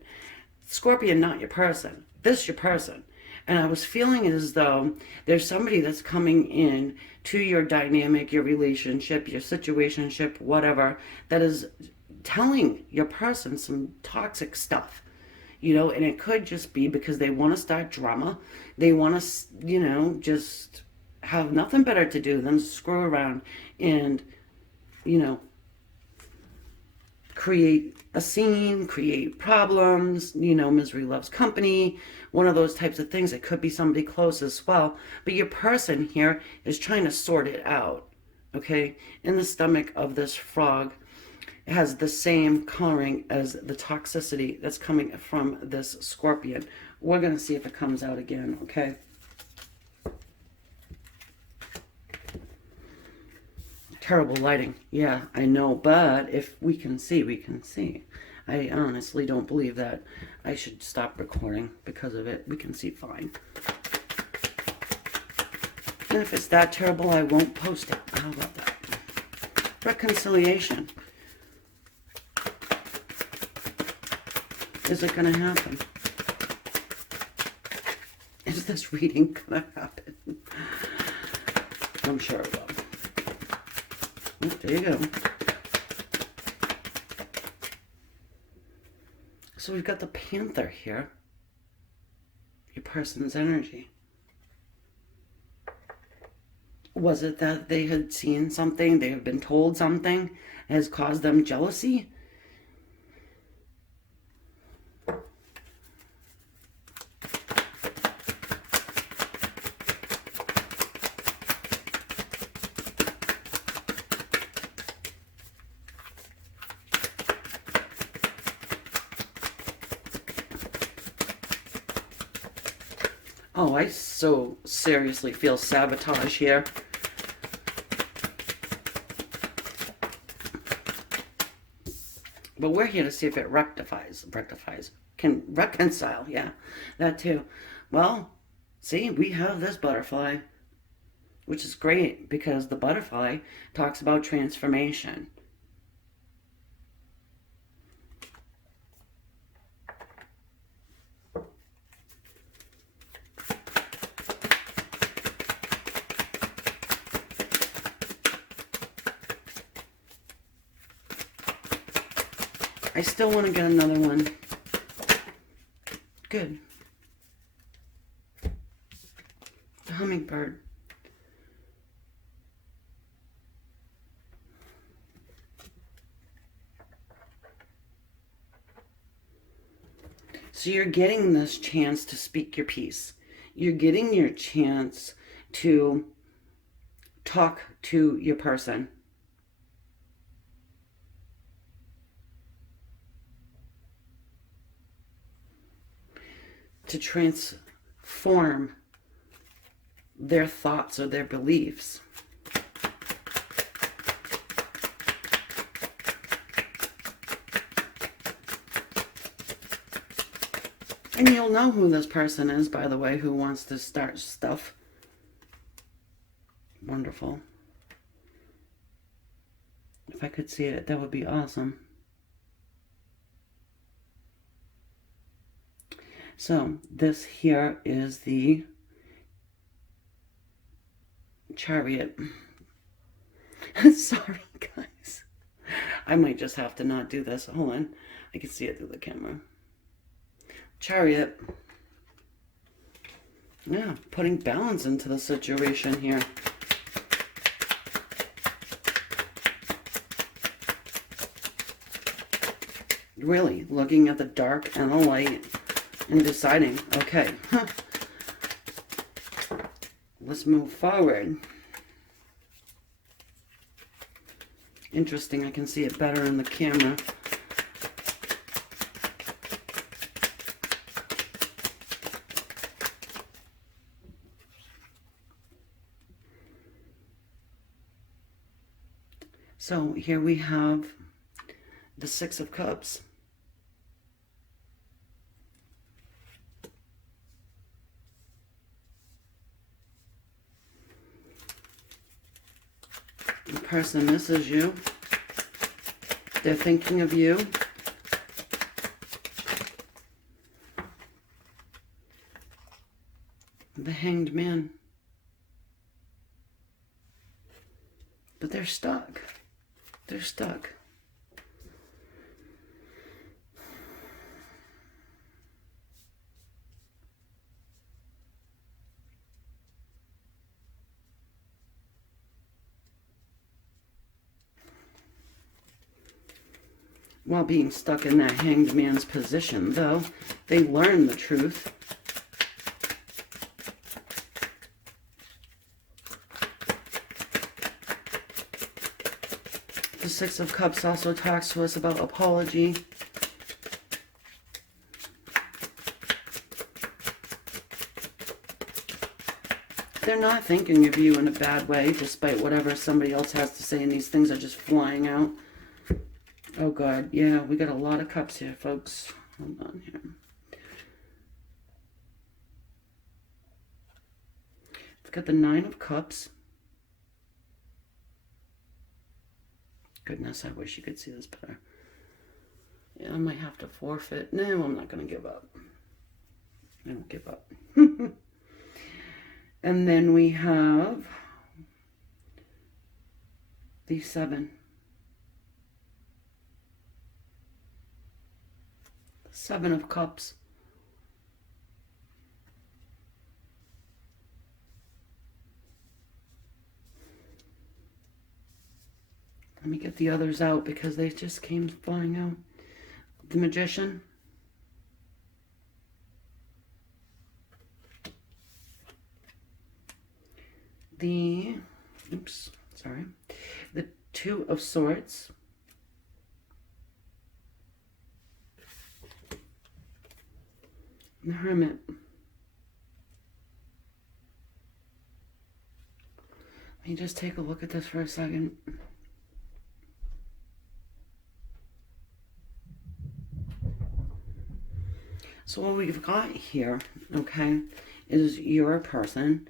Scorpion, not your person. This your person. And I was feeling as though there's somebody that's coming in to your dynamic, your relationship, your situationship, whatever, that is telling your person some toxic stuff, you know, and it could just be because they want to start drama. They want to, you know, just have nothing better to do than screw around and, you know, create a scene, create problems, you know, misery loves company, one of those types of things. It could be somebody close as well. But your person here is trying to sort it out, okay? In the stomach of this frog, it has the same coloring as the toxicity that's coming from this scorpion. We're going to see if it comes out again, okay? Terrible lighting. Yeah, I know, but if we can see, we can see. I honestly don't believe that I should stop recording because of it. We can see fine. And if it's that terrible, I won't post it. How about that? Reconciliation. Is it going to happen? Is this reading going to happen? I'm sure it will. Oh, there you go. So we've got the Panther here. Your person's energy. Was it that they had seen something, they have been told something has caused them jealousy? Oh, I so seriously feel sabotage here. But we're here to see if it rectifies, can reconcile, yeah, that too. Well, see, we have this butterfly, which is great because the butterfly talks about transformation. I still want to get another one. Good. The hummingbird. So you're getting this chance to speak your piece. You're getting your chance to talk to your person. To transform their thoughts or their beliefs. And you'll know who this person is, by the way, who wants to start stuff. Wonderful. If I could see it, that would be awesome. So this here is the Chariot. Sorry, guys. I might just have to not do this. Hold on. I can see it through the camera. Chariot. Yeah, putting balance into the situation here. Really looking at the dark and the light and deciding, okay, let's move forward. Interesting, I can see it better in the camera. So here we have the Six of Cups. The person misses you. They're thinking of you. The Hanged Man. But they're stuck. They're stuck. While being stuck in that Hanged Man's position, though, they learn the truth. The Six of Cups also talks to us about apology. They're not thinking of you in a bad way, despite whatever somebody else has to say, and these things are just flying out. Oh God, yeah, we got a lot of cups here, folks. Hold on here. We've got the Nine of Cups. Goodness, I wish you could see this better. Yeah, I might have to forfeit. No, I'm not going to give up. I don't give up. And then we have the Seven. Seven of Cups. Let me get the others out because they just came flying out. The Magician. The Two of Swords. The Hermit. Let me just take a look at this for a second. So what we've got here, okay, is you're a person.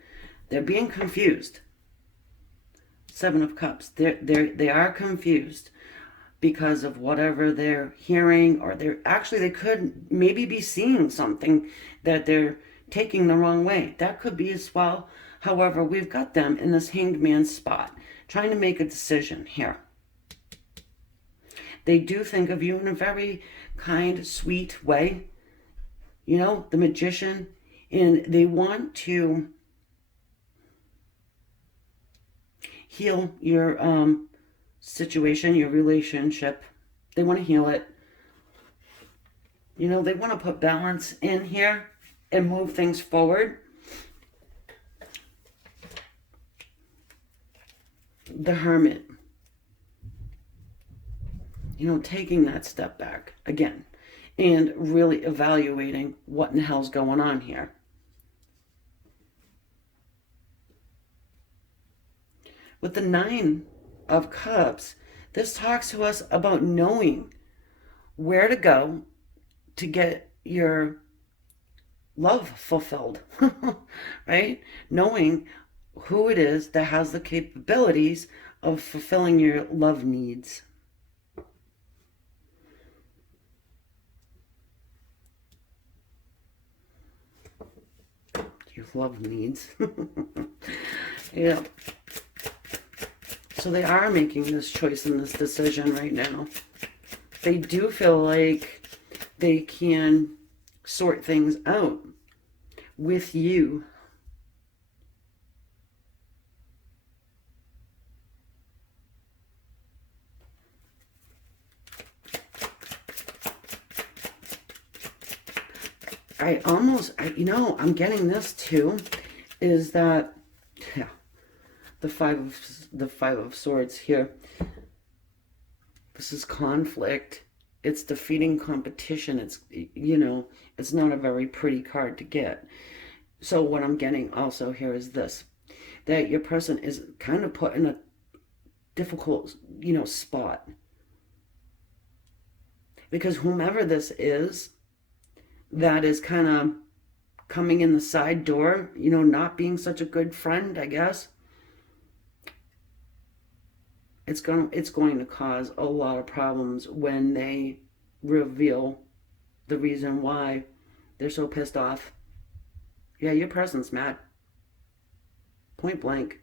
They're being confused. Seven of Cups. They are confused because of whatever they're hearing, or they could maybe be seeing something that they're taking the wrong way. That could be as well. However, we've got them in this Hanged Man spot, trying to make a decision here. They do think of you in a very kind, sweet way. You know, the Magician, and they want to heal your situation, your relationship. They want to heal it. You know, they want to put balance in here and move things forward. The Hermit. You know, taking that step back again and really evaluating what in the hell's going on here. With the Nine of Cups, this talks to us about knowing where to go to get your love fulfilled, right? Knowing who it is that has the capabilities of fulfilling your love needs. Your love needs. Yeah. So they are making this choice and this decision right now. They do feel like they can sort things out with you. I'm getting this too, is that, yeah, the five of swords here. This is conflict. It's defeating competition. It's not a very pretty card to get. So what I'm getting also here is this, that your person is kind of put in a difficult, spot. Because whomever this is, that is kind of coming in the side door, not being such a good friend, I guess. It's going to cause a lot of problems when they reveal the reason why they're so pissed off. Yeah, your person's mad. Point blank.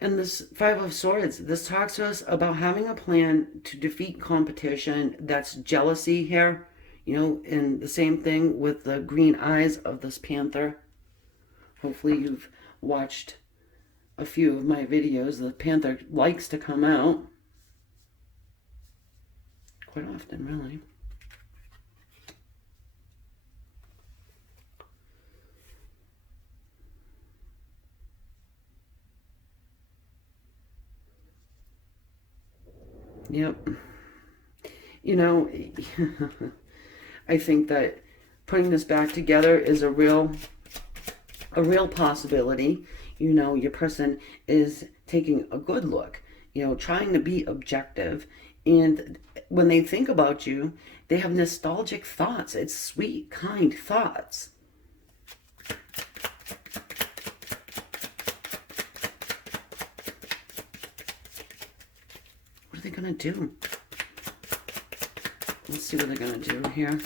And this Five of Swords, this talks to us about having a plan to defeat competition. That's jealousy here, and the same thing with the green eyes of this panther. Hopefully you've watched a few of my videos. The panther likes to come out quite often, really. Yep. I think that putting this back together is a real possibility. Your person is taking a good look, trying to be objective. And when they think about you, they have nostalgic thoughts. It's sweet, kind thoughts. What are they going to do? Let's see what they're going to do here.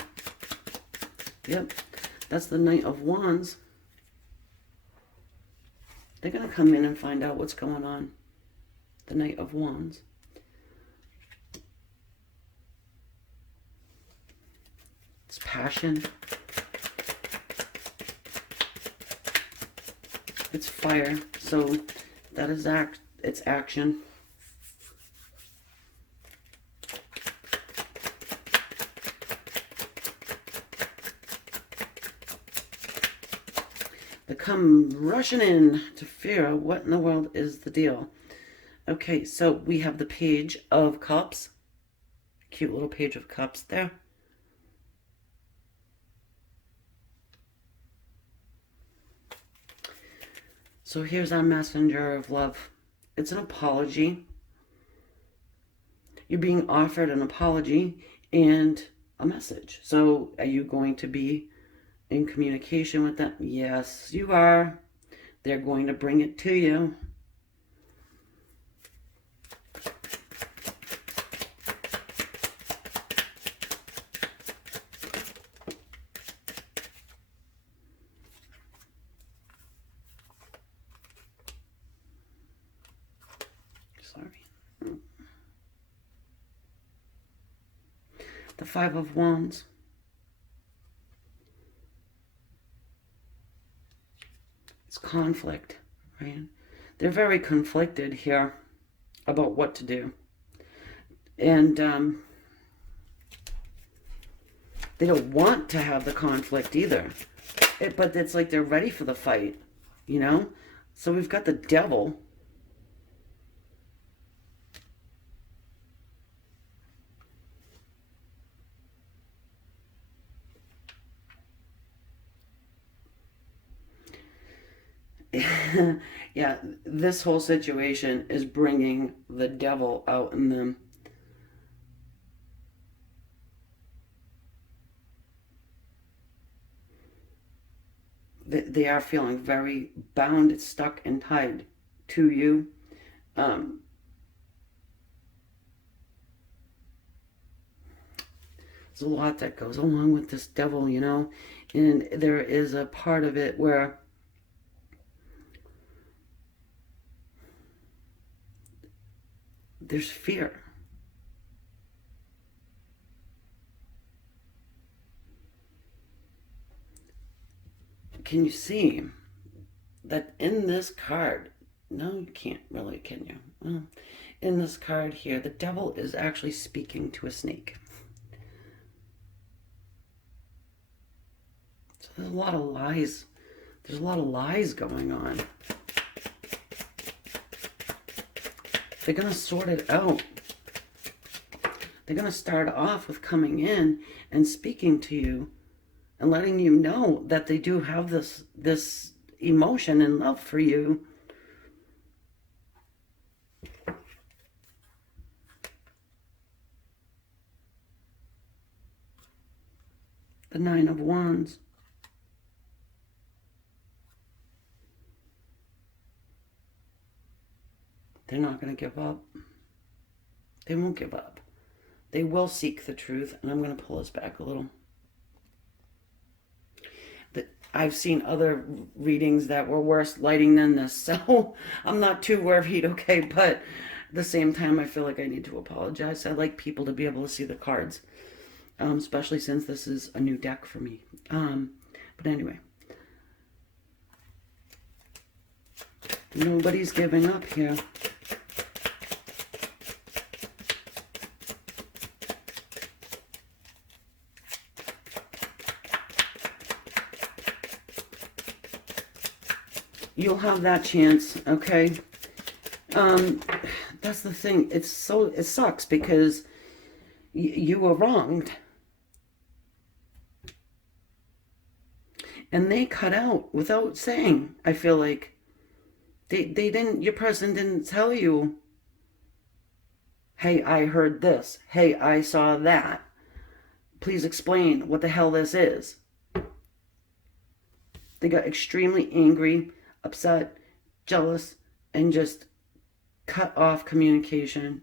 Yep, that's the Knight of Wands. They're going to come in and find out what's going on. The Knight of Wands. It's passion. It's fire. So that is it's action. They come rushing in to figure out what in the world is the deal. Okay, so we have the Page of Cups. Cute little Page of Cups there. So here's our messenger of love. It's an apology. You're being offered an apology and a message. So are you going to be in communication with them? Yes, you are. They're going to bring it to you. Sorry. The Five of Wands. It's conflict, right? They're very conflicted here about what to do. And they don't want to have the conflict either. But it's like they're ready for the fight, So we've got the Devil. Yeah, this whole situation is bringing the devil out in them. they are feeling very bound, stuck, and tied to you. There's a lot that goes along with this devil, you know, and there is a part of it where there's fear. Can you see that in this card? No, you can't really, can you? Well, in this card here, the devil is actually speaking to a snake. So there's a lot of lies. There's a lot of lies going on. They're going to sort it out. They're going to start off with coming in and speaking to you and letting you know that they do have this emotion and love for you. The Nine of Wands. They're not going to give up. They won't give up. They will seek the truth. And I'm going to pull us back a little. I've seen other readings that were worse lighting than this, so I'm not too worried, okay? But at the same time, I feel like I need to apologize. I like people to be able to see the cards, especially since this is a new deck for me. But anyway, nobody's giving up here. You'll have that chance, okay? That's the thing. It sucks because you were wronged. And they cut out without saying, I feel like. They didn't, your person didn't tell you, hey, I heard this. Hey, I saw that. Please explain what the hell this is. They got extremely angry, upset, jealous, and just cut off communication.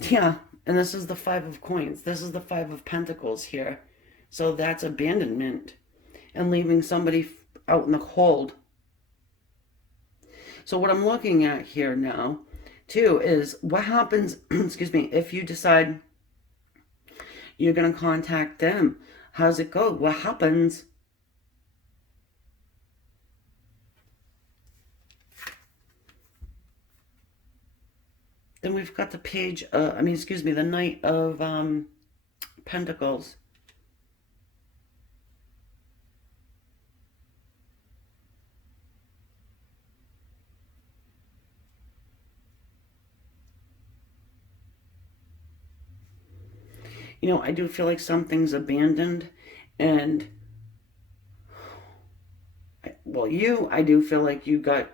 Yeah, and this is the Five of Coins. This is the Five of Pentacles here. So that's abandonment and leaving somebody out in the cold. So what I'm looking at here now, too, is what happens, excuse me, if you decide you're going to contact them. How's it go? What happens? Then we've got the page, the Knight of Pentacles. You know, I do feel like something's abandoned, and, well, I do feel like you got,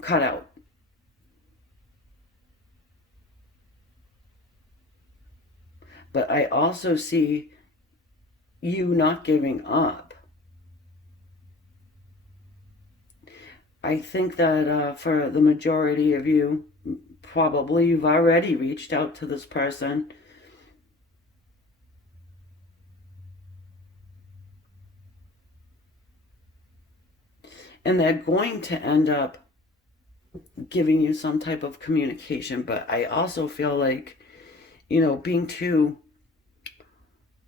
cut out. But I also see you not giving up. I think that for the majority of you, probably you've already reached out to this person. And they're going to end up giving you some type of communication. But I also feel like, being too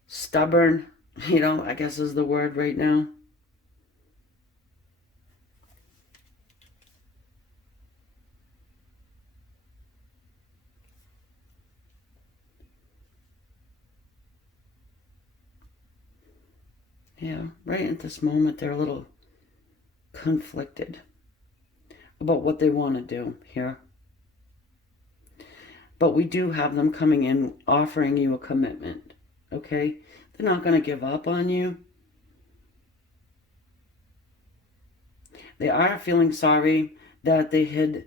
stubborn, I guess is the word right now. Yeah, right at this moment, they're a little conflicted about what they want to do here. But we do have them coming in offering you a commitment, okay? They're not going to give up on you. They are feeling sorry that they had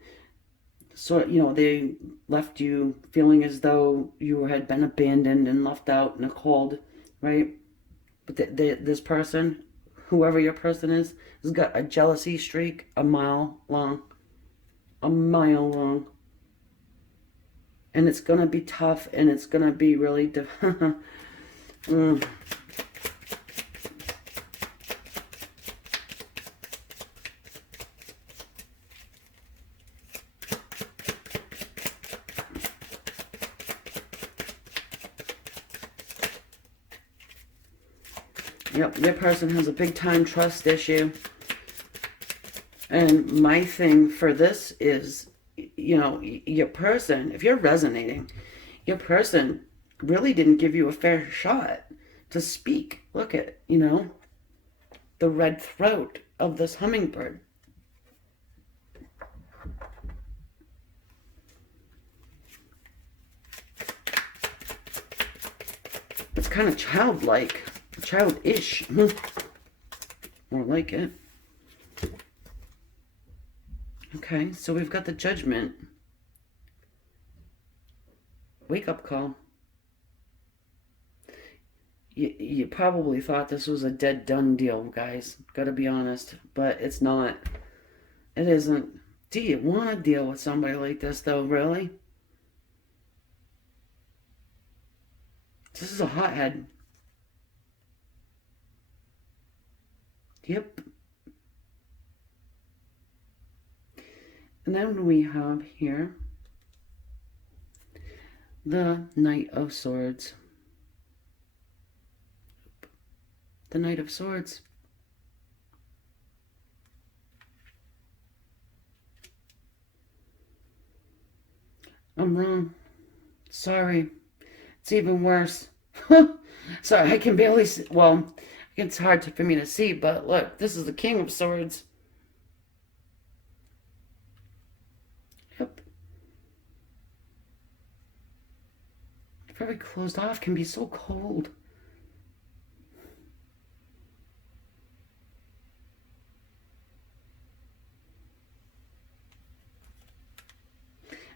So, you know, they left you feeling as though you had been abandoned and left out in the cold, right? But this person, whoever your person is, has got a jealousy streak a mile long. A mile long. And it's going to be tough, and it's going to be really... Yep, your person has a big time trust issue. And my thing for this is, you know, your person, if you're resonating, your person really didn't give you a fair shot to speak. Look at, you know, the red throat of this hummingbird. It's kind of childlike. Childish. More like it. Okay, so we've got the Judgment. Wake up call. You probably thought this was a dead done deal, guys. Gotta be honest. But it's not. It isn't. Do you want to deal with somebody like this, though, really? This is a hothead. Yep. And then we have here the Knight of Swords. The Knight of Swords. I'm wrong. Sorry. It's even worse. Sorry, I can barely see. Well, it's hard for me to see, but look, this is the King of Swords. Yep. Very closed off, can be so cold.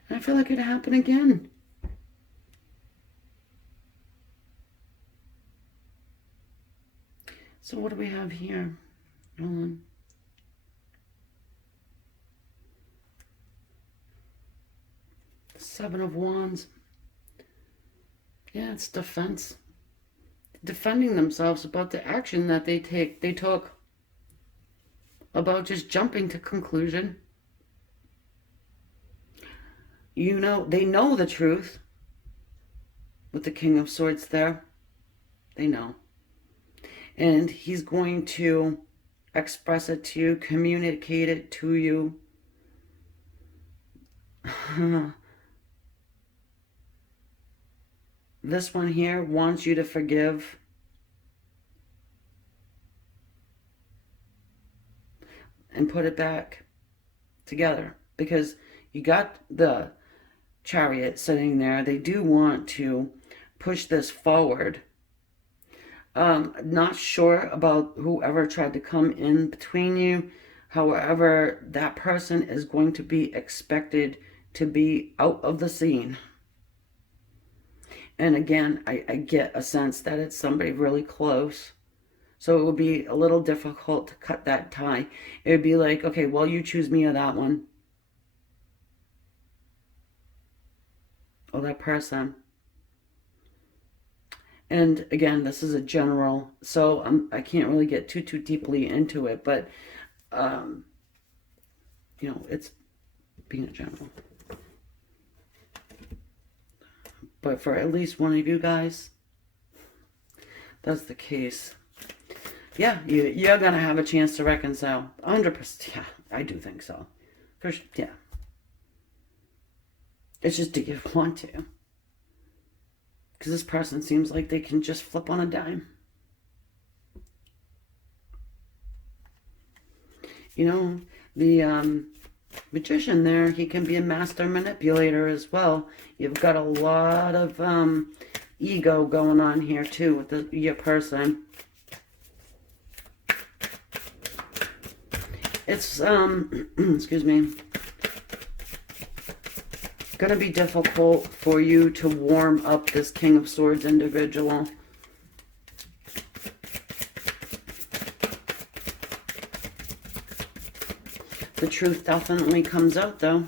And I feel like it'd happen again. So what do we have here? Hold on. Seven of Wands. Yeah, it's defense. Defending themselves about the action that they took. About just jumping to conclusion. You know, they know the truth. With the King of Swords there. They know. And he's going to express it to you, communicate it to you. This one here wants you to forgive. And put it back together. Because you got the Chariot sitting there. They do want to push this forward. Not sure about whoever tried to come in between you. However, that person is going to be expected to be out of the scene. And again, I get a sense that it's somebody really close. So it would be a little difficult to cut that tie. It would be like, okay, well, you choose me or that one. Or that person. And again, this is a general, so I can't really get too deeply into it, but, you know, it's being a general. But for at least one of you guys, that's the case. Yeah, you're going to have a chance to reconcile. 100%. Yeah, I do think so. First, yeah. It's just, do you want to? Because this person seems like they can just flip on a dime. You know, the Magician there, he can be a master manipulator as well. You've got a lot of ego going on here too with your person. It's, excuse me. going to be difficult for you to warm up this King of Swords individual. The truth definitely comes out, though.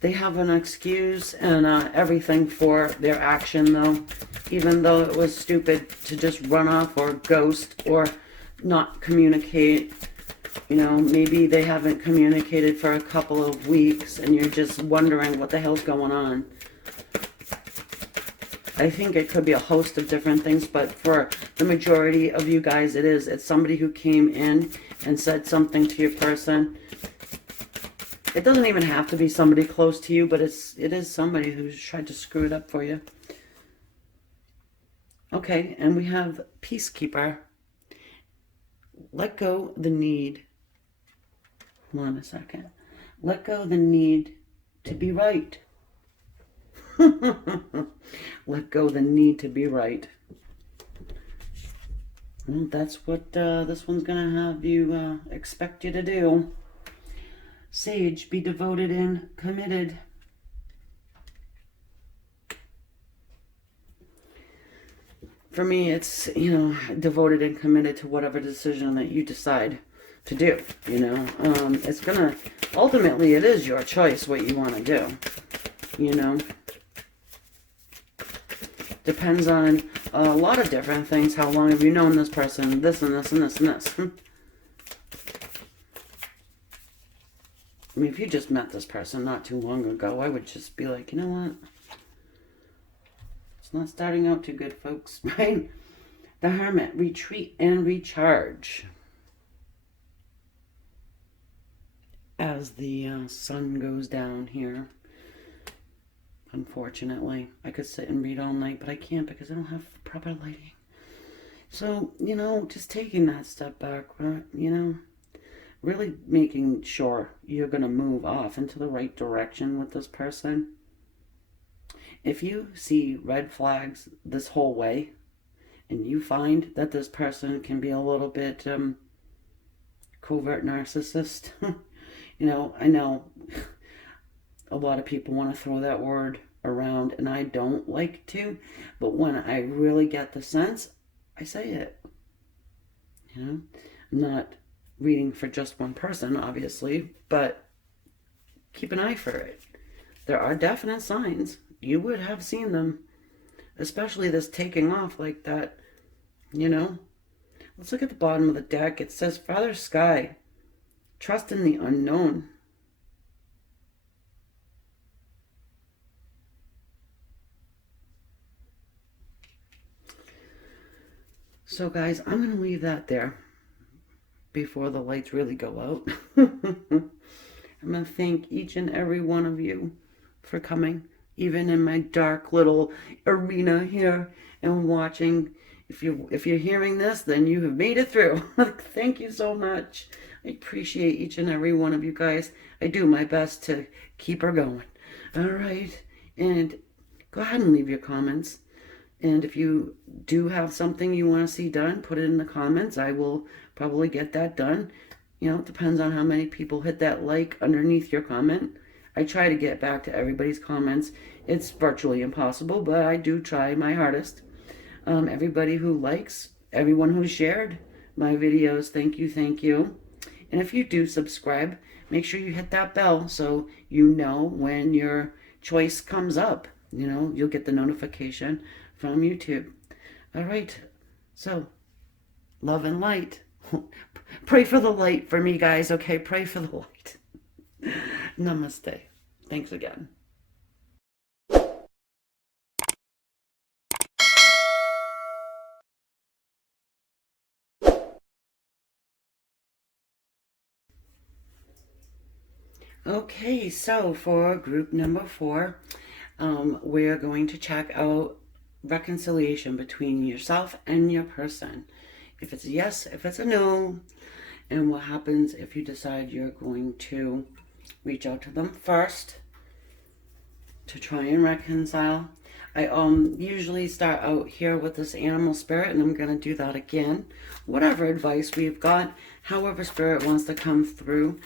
They have an excuse and everything for their action, though. Even though it was stupid to just run off or ghost or not communicate. You know, maybe they haven't communicated for a couple of weeks and you're just wondering what the hell's going on. I think it could be a host of different things, but for the majority of you guys, it's somebody who came in and said something to your person. It doesn't even have to be somebody close to you, but it is somebody who's tried to screw it up for you. Okay, and we have Peacekeeper. Let go the need. Hold on a second. Let go the need to be right. Let go the need to be right. Well, that's what this one's going to have you expect you to do. Sage, be devoted and committed. For me, it's, you know, devoted and committed to whatever decision that you decide to do, you know. It's going to, ultimately, it is your choice what you want to do, you know. Depends on a lot of different things. How long have you known this person? This and this and this and this. I mean, if you just met this person not too long ago, I would just be like, you know what? It's not starting out too good, folks, right? The Hermit, retreat and recharge. As the sun goes down here. Unfortunately, I could sit and read all night, but I can't because I don't have proper lighting. So, you know, just taking that step back, you know, really making sure you're going to move off into the right direction with this person. If you see red flags this whole way, and you find that this person can be a little bit covert narcissist, you know, I know a lot of people want to throw that word around, and I don't like to, but when I really get the sense, I say it. You know, I'm not reading for just one person, obviously, but keep an eye for it. There are definite signs. You would have seen them, especially this taking off like that, you know. Let's look at the bottom of the deck. It says, Father Sky, trust in the unknown. So guys, I'm going to leave that there before the lights really go out. I'm going to thank each and every one of you for coming, even in my dark little arena here, and watching. If you're hearing this, then you have made it through. Thank you so much. I appreciate each and every one of you guys. I do my best to keep her going. All right, and go ahead and leave your comments. And if you do have something you want to see done, put it in the comments. I will probably get that done. You know, it depends on how many people hit that like underneath your comment. I try to get back to everybody's comments. It's virtually impossible, but I do try my hardest. Everybody who likes, everyone who shared my videos, thank you, thank you. And if you do subscribe, make sure you hit that bell so you know when your choice comes up. You know, you'll get the notification from YouTube. All right, so love and light. Pray for the light for me, guys, okay? Pray for the light. Namaste. Thanks again. Okay, so for group number 4, we're going to check out reconciliation between yourself and your person. If it's a yes, if it's a no, and what happens if you decide you're going to reach out to them first to try and reconcile. I usually start out here with this animal spirit, and I'm going to do that again. Whatever advice we've got, however spirit wants to come through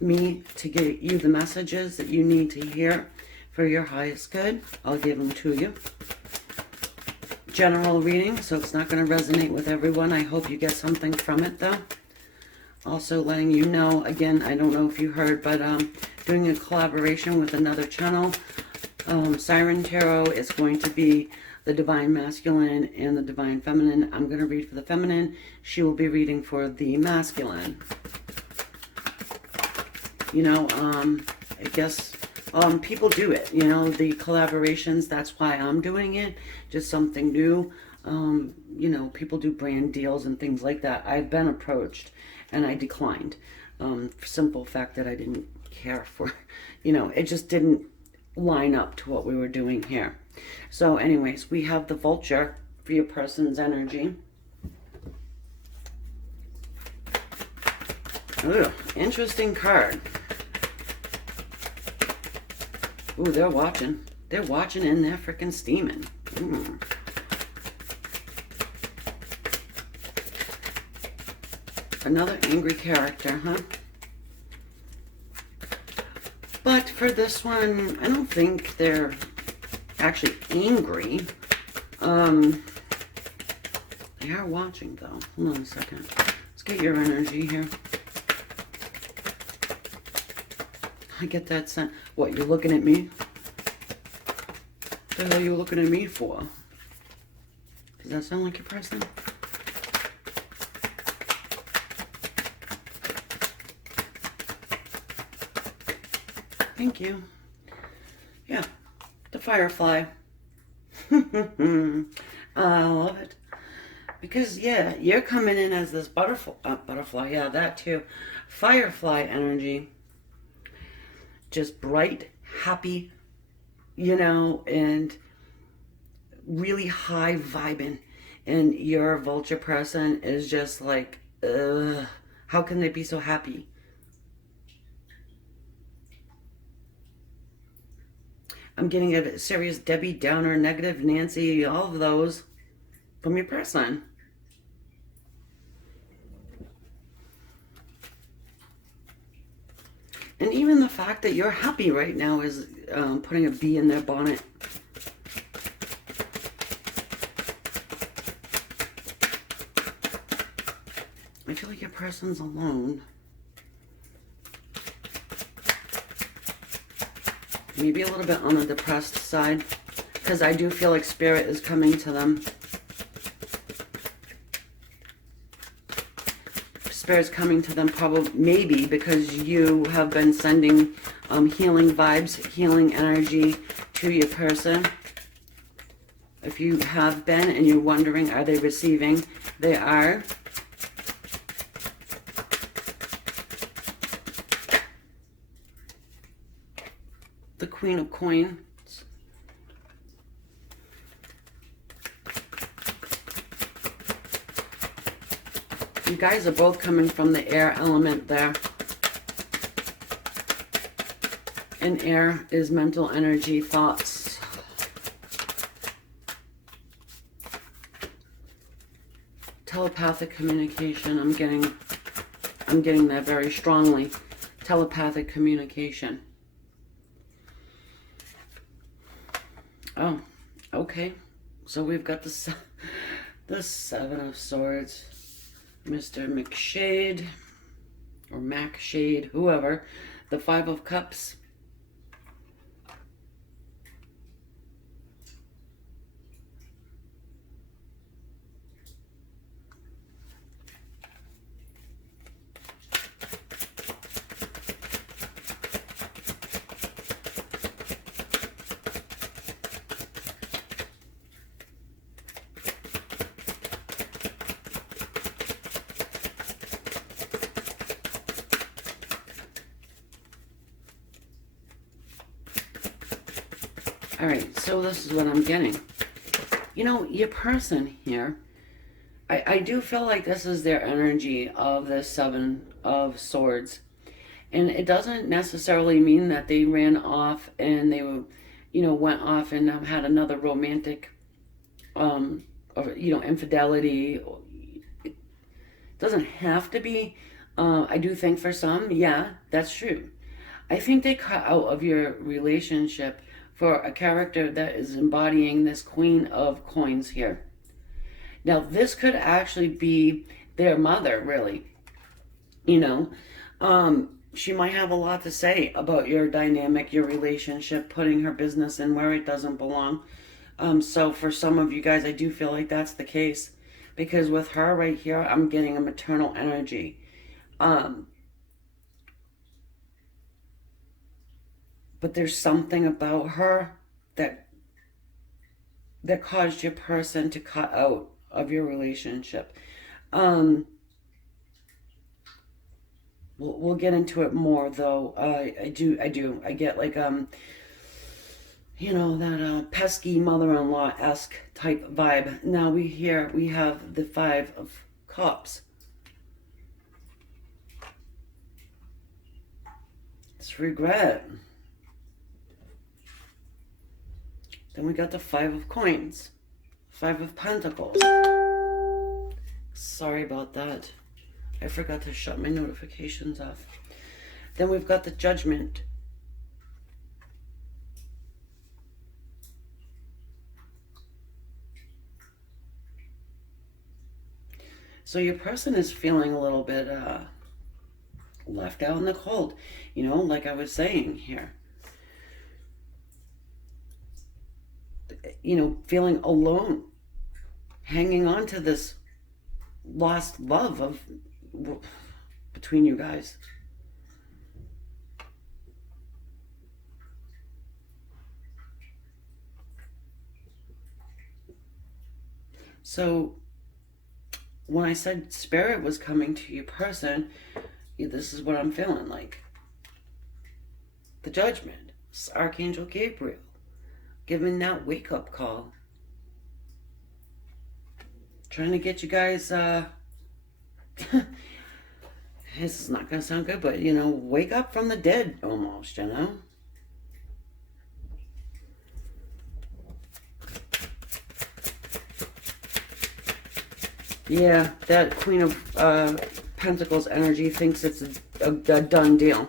me to get you the messages that you need to hear for your highest good, I'll give them to you. General reading, so it's not going to resonate with everyone. I hope you get something from it, though. Also letting you know, again, I don't know if you heard, but doing a collaboration with another channel. Siren Tarot is going to be the Divine Masculine and the Divine Feminine. I'm going to read for the feminine. She will be reading for the masculine. You know, I guess people do it, you know, the collaborations. That's why I'm doing it. Just something new. You know, people do brand deals and things like that. I've been approached and I declined. For simple fact that I didn't care for, you know, it just didn't line up to what we were doing here. So anyways, we have the Vulture for your person's energy. Ugh, interesting card. Ooh, they're watching. They're watching and they're freaking steaming. Another angry character, huh? But for this one, I don't think they're actually angry. They are watching, though. Hold on a second. Let's get your energy here. I get that sense. What, you're looking at me? What the hell are you looking at me for? Does that sound like your person? Thank you. Yeah, the Firefly. I love it. Because, yeah, you're coming in as this butterfly, yeah, that too. Firefly energy. Just bright, happy, you know, and really high vibing. And your Vulture person is just like, ugh, how can they be so happy? I'm getting a serious Debbie Downer, negative Nancy, all of those from your person. And even the fact that you're happy right now is putting a bee in their bonnet. I feel like your person's alone. Maybe a little bit on the depressed side, because I do feel like spirit is coming to them. Spirit's coming to them probably, maybe because you have been sending healing vibes, healing energy to your person. If you have been and you're wondering, are they receiving? They are. The Queen of Coins. You guys are both coming from the air element there. And air is mental energy, thoughts. Telepathic communication. I'm getting that very strongly. Telepathic communication. Oh, okay. So we've got the Seven of Swords. Mr. McShade, or Mac Shade, whoever. The Five of Cups. All right, so this is what I'm getting. You know, your person here, I do feel like this is their energy of the Seven of Swords. And it doesn't necessarily mean that they ran off and they were, went off and had another romantic, or, infidelity. It doesn't have to be. I do think for some, yeah, that's true. I think they cut out of your relationship for a character that is embodying this Queen of Coins here. Now, this could actually be their mother, really. You know, she might have a lot to say about your dynamic, your relationship, putting her business in where it doesn't belong. So for some of you guys, I do feel like that's the case. Because with her right here, I'm getting a maternal energy. But there's something about her that caused your person to cut out of your relationship. We'll get into it more though. I get like that pesky mother-in-law-esque type vibe. Now we have the Five of Cups. It's regret. Then we got the Five of Coins. Five of Pentacles. Sorry about that. I forgot to shut my notifications off. Then we've got the Judgment. So your person is feeling a little bit left out in the cold. Like I was saying here. Feeling alone. Hanging on to this lost love between you guys. So when I said spirit was coming to your person, this is what I'm feeling like. The Judgment. Archangel Gabriel giving that wake-up call. Trying to get you guys, this is not going to sound good, but, wake up from the dead almost, Yeah, that Queen of Pentacles energy thinks it's a done deal.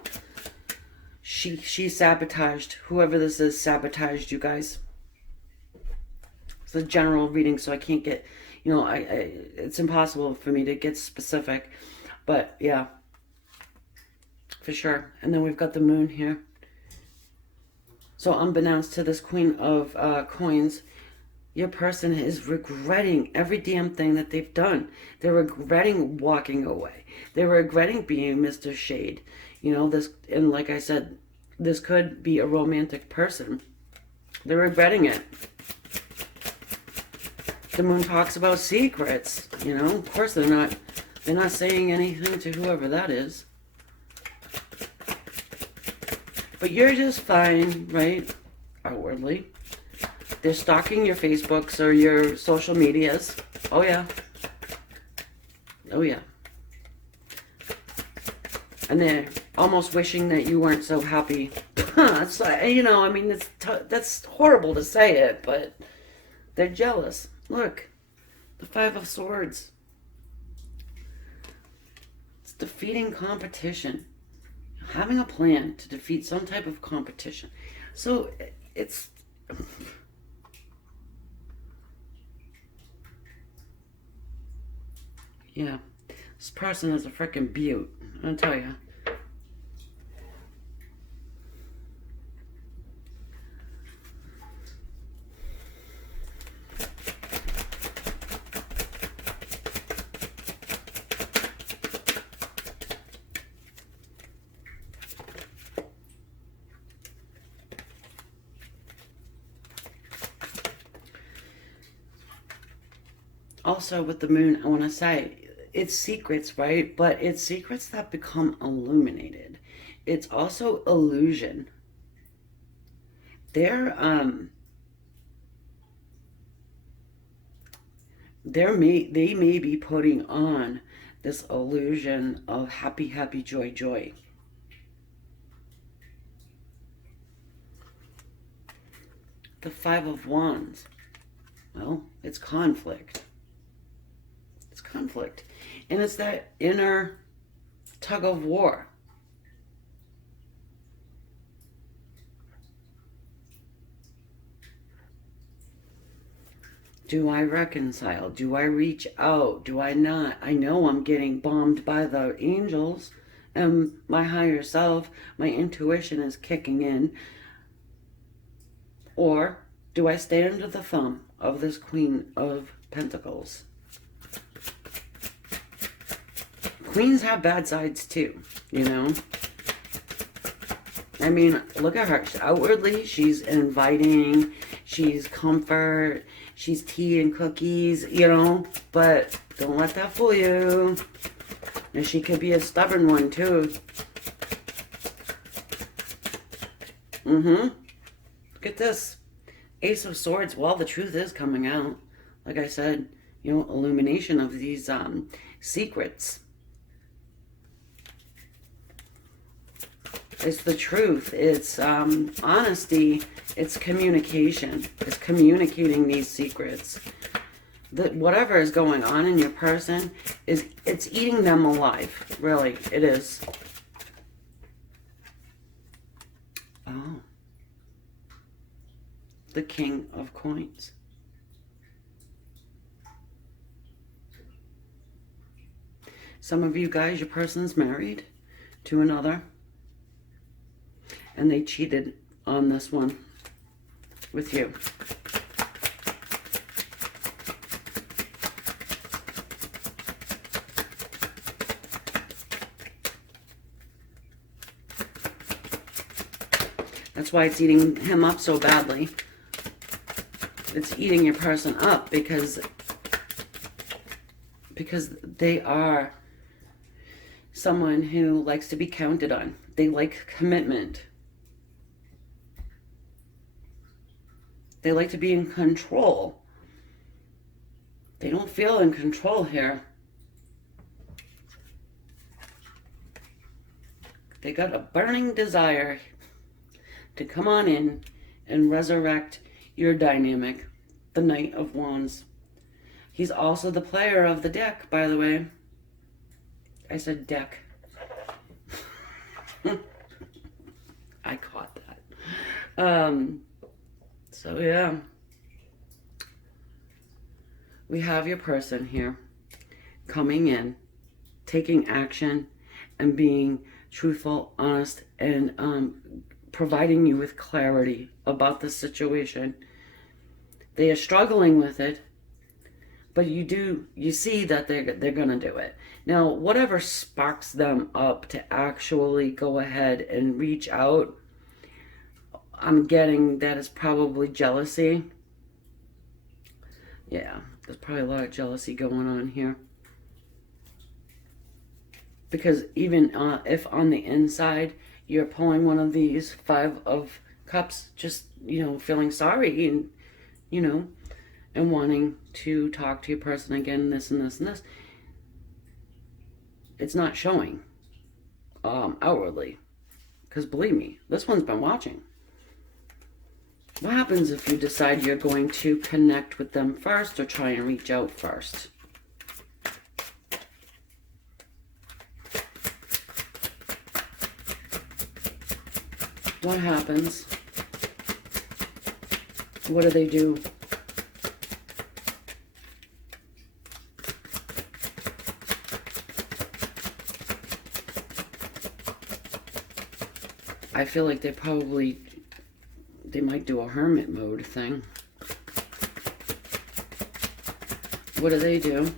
She sabotaged, whoever this is, sabotaged you guys. It's a general reading, so I can't get, it's impossible for me to get specific. But, yeah, for sure. And then we've got the Moon here. So unbeknownst to this Queen of Coins, your person is regretting every damn thing that they've done. They're regretting walking away. They're regretting being Mr. Shade. And like I said, this could be a romantic person. They're regretting it. The Moon talks about secrets. Of course they're not saying anything to whoever that is. But you're just fine, right? Outwardly. They're stalking your Facebooks or your social medias. Oh, yeah. Oh, yeah. And they're almost wishing that you weren't so happy. It's like, that's horrible to say it, but they're jealous. Look, the Five of Swords. It's defeating competition. Having a plan to defeat some type of competition. So, it's... Yeah, this person is a freaking beaut, I'll tell you. Also with the Moon, I want to say, it's secrets, right? But it's secrets that become illuminated. It's also illusion. They may be putting on this illusion of happy, happy, joy, joy. The Five of Wands. Well, it's conflict. It's conflict. And it's that inner tug of war. Do I reconcile? Do I reach out? Do I not? I know I'm getting bombed by the angels, and my higher self, my intuition is kicking in. Or do I stay under the thumb of this Queen of Pentacles? Queens have bad sides too, you know? I mean, look at her. Outwardly, she's inviting, she's comfort, she's tea and cookies, you know? But don't let that fool you. And she could be a stubborn one too. Look at this. Ace of Swords. Well, the truth is coming out. Like I said, you know, illumination of these secrets. It's the truth. It's honesty. It's communication. It's communicating these secrets. That whatever is going on in your person it's eating them alive. Really, it is. Oh. The King of Coins. Some of you guys, your person's married to another, and they cheated on this one with you. That's why it's eating him up so badly. It's eating your person up because they are someone who likes to be counted on. They like commitment. They like to be in control. They don't feel in control here. They got a burning desire to come on in and resurrect your dynamic, the Knight of Wands. He's also the player of the deck, by the way. I said deck. I caught that. So yeah. We have your person here coming in, taking action, and being truthful, honest, and providing you with clarity about the situation. They are struggling with it, but you see that they're gonna do it. Now, whatever sparks them up to actually go ahead and reach out, I'm getting that is probably jealousy. Yeah, there's probably a lot of jealousy going on here. Because even if on the inside you're pulling one of these Five of Cups, just, you know, feeling sorry and, you know, and wanting to talk to your person again, this and this and this, it's not showing outwardly. Because believe me, this one's been watching. What happens if you decide you're going to connect with them first or try and reach out first? What happens? What do they do? I feel like they might do a hermit mode thing. What do they do?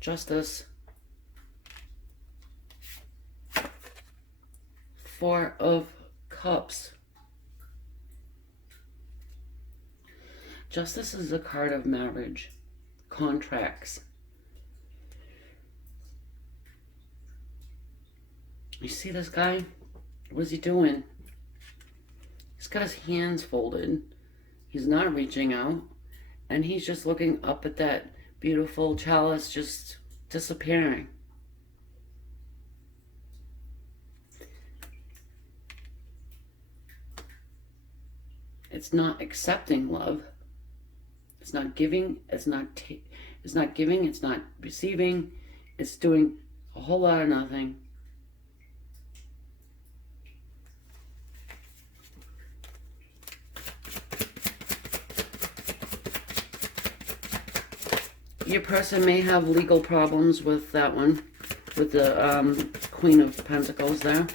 Justice. Four of Cups. Justice is a card of marriage, contracts. You see this guy? What is he doing? He's got his hands folded. He's not reaching out. And he's just looking up at that beautiful chalice just disappearing. It's not accepting love. It's not giving. It's not giving. It's not receiving. It's doing a whole lot of nothing. Your person may have legal problems with that one, with the Queen of Pentacles there.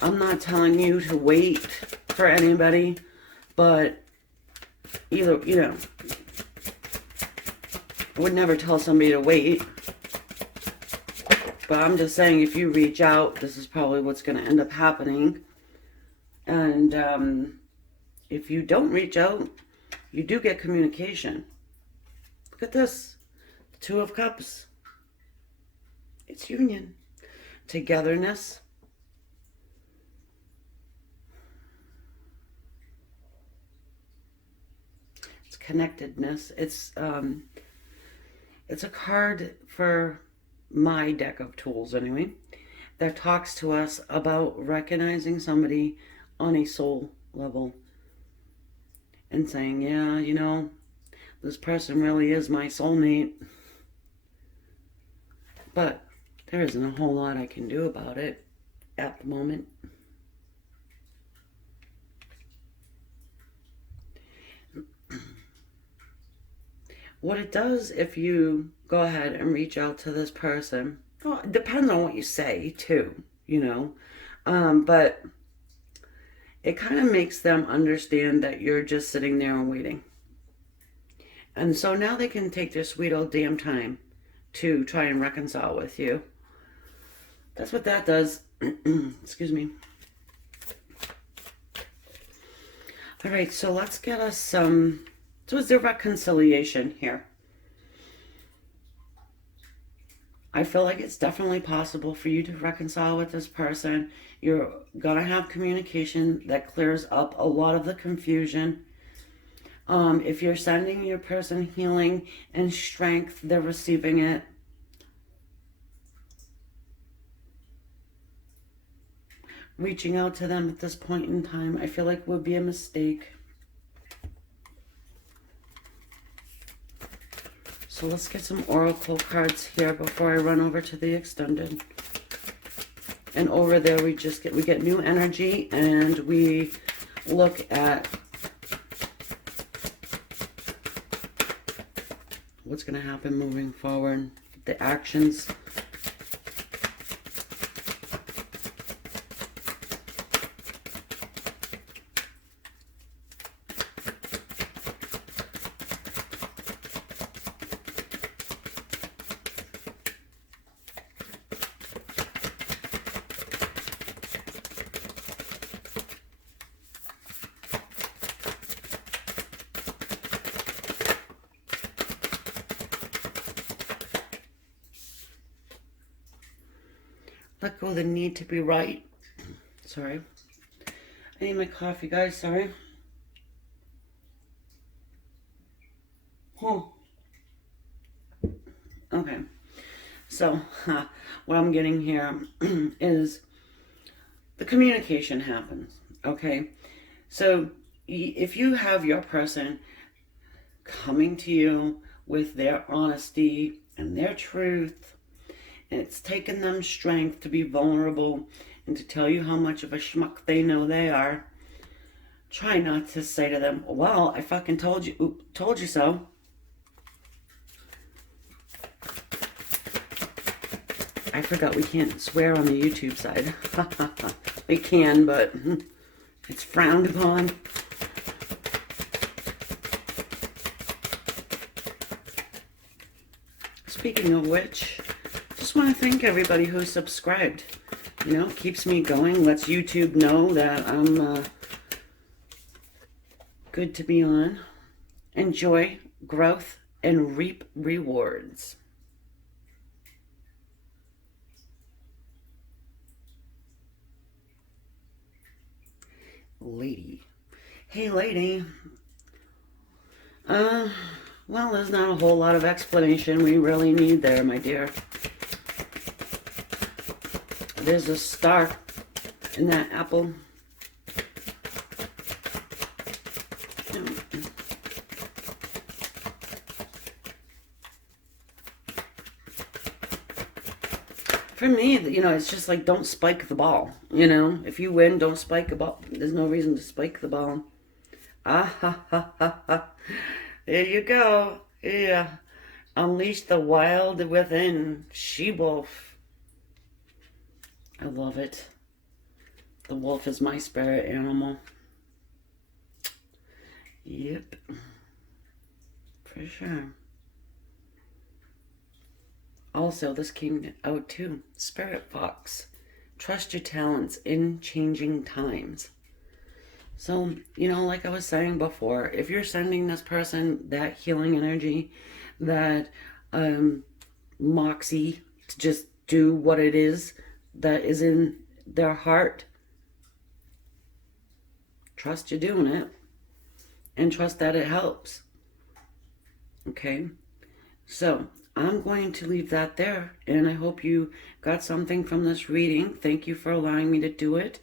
I'm not telling you to wait for anybody, but either, I would never tell somebody to wait. But I'm just saying, if you reach out, this is probably what's going to end up happening. And if you don't reach out, you do get communication. Look at this. The Two of Cups. It's union. Togetherness. It's connectedness. It's a card for my deck of tools anyway, that talks to us about recognizing somebody on a soul level and saying, yeah, this person really is my soulmate, but there isn't a whole lot I can do about it at the moment. What it does, if you go ahead and reach out to this person, well, it depends on what you say too, but it kind of makes them understand that you're just sitting there and waiting. And so now they can take their sweet old damn time to try and reconcile with you. That's what that does. Excuse me. All right, so let's get us some... So is there reconciliation here? I feel like it's definitely possible for you to reconcile with this person. You're going to have communication that clears up a lot of the confusion. If you're sending your person healing and strength, they're receiving it. Reaching out to them at this point in time, I feel like would be a mistake. So let's get some oracle cards here before I run over to the extended. And over there we get new energy, and we look at what's going to happen moving forward, the actions. Let go of the need to be right. Sorry. I need my coffee, guys. Sorry. Okay. So, what I'm getting here is the communication happens. Okay. So, if you have your person coming to you with their honesty and their truth, and it's taken them strength to be vulnerable and to tell you how much of a schmuck they know they are, try not to say to them, well, I fucking told you so. I forgot we can't swear on the YouTube side. We can, but it's frowned upon. Speaking of which, just want to thank everybody who subscribed. Keeps me going, lets YouTube know that I'm good to be on. Enjoy growth and reap rewards. Lady. Hey, lady. Well, there's not a whole lot of explanation we really need there, my dear. There's a star in that apple. For me, you know, it's just like, don't spike the ball. You know, if you win, don't spike a ball. There's no reason to spike the ball. Ah, ha, ha, ha, ha. There you go. Yeah. Unleash the wild within. She-wolf. I love it. The wolf is my spirit animal. Yep. For sure. Also, this came out too. Spirit Fox. Trust your talents in changing times. So, you know, like I was saying before, if you're sending this person that healing energy, that moxie to just do what it is that is in their heart, trust you're doing it and trust that it helps. Okay? So, I'm going to leave that there, and I hope you got something from this reading. Thank you for allowing me to do it.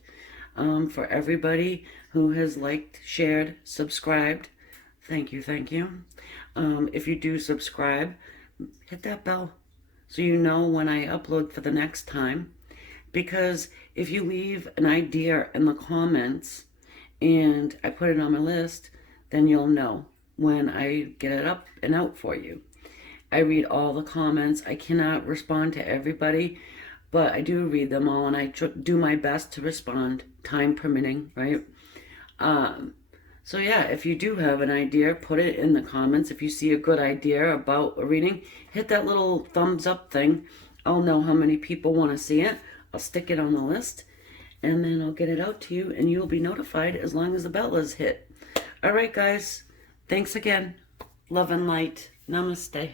For everybody who has liked, shared, subscribed, thank you, thank you. If you do subscribe, hit that bell so you know when I upload for the next time. Because if you leave an idea in the comments and I put it on my list, then you'll know when I get it up and out for you. I read all the comments. I cannot respond to everybody, but I do read them all, and I do my best to respond, time permitting, right? So yeah, if you do have an idea, put it in the comments. If you see a good idea about a reading, hit that little thumbs up thing. I'll know how many people want to see it. I'll stick it on the list, and then I'll get it out to you, and you'll be notified as long as the bell is hit. All right, guys. Thanks again. Love and light. Namaste.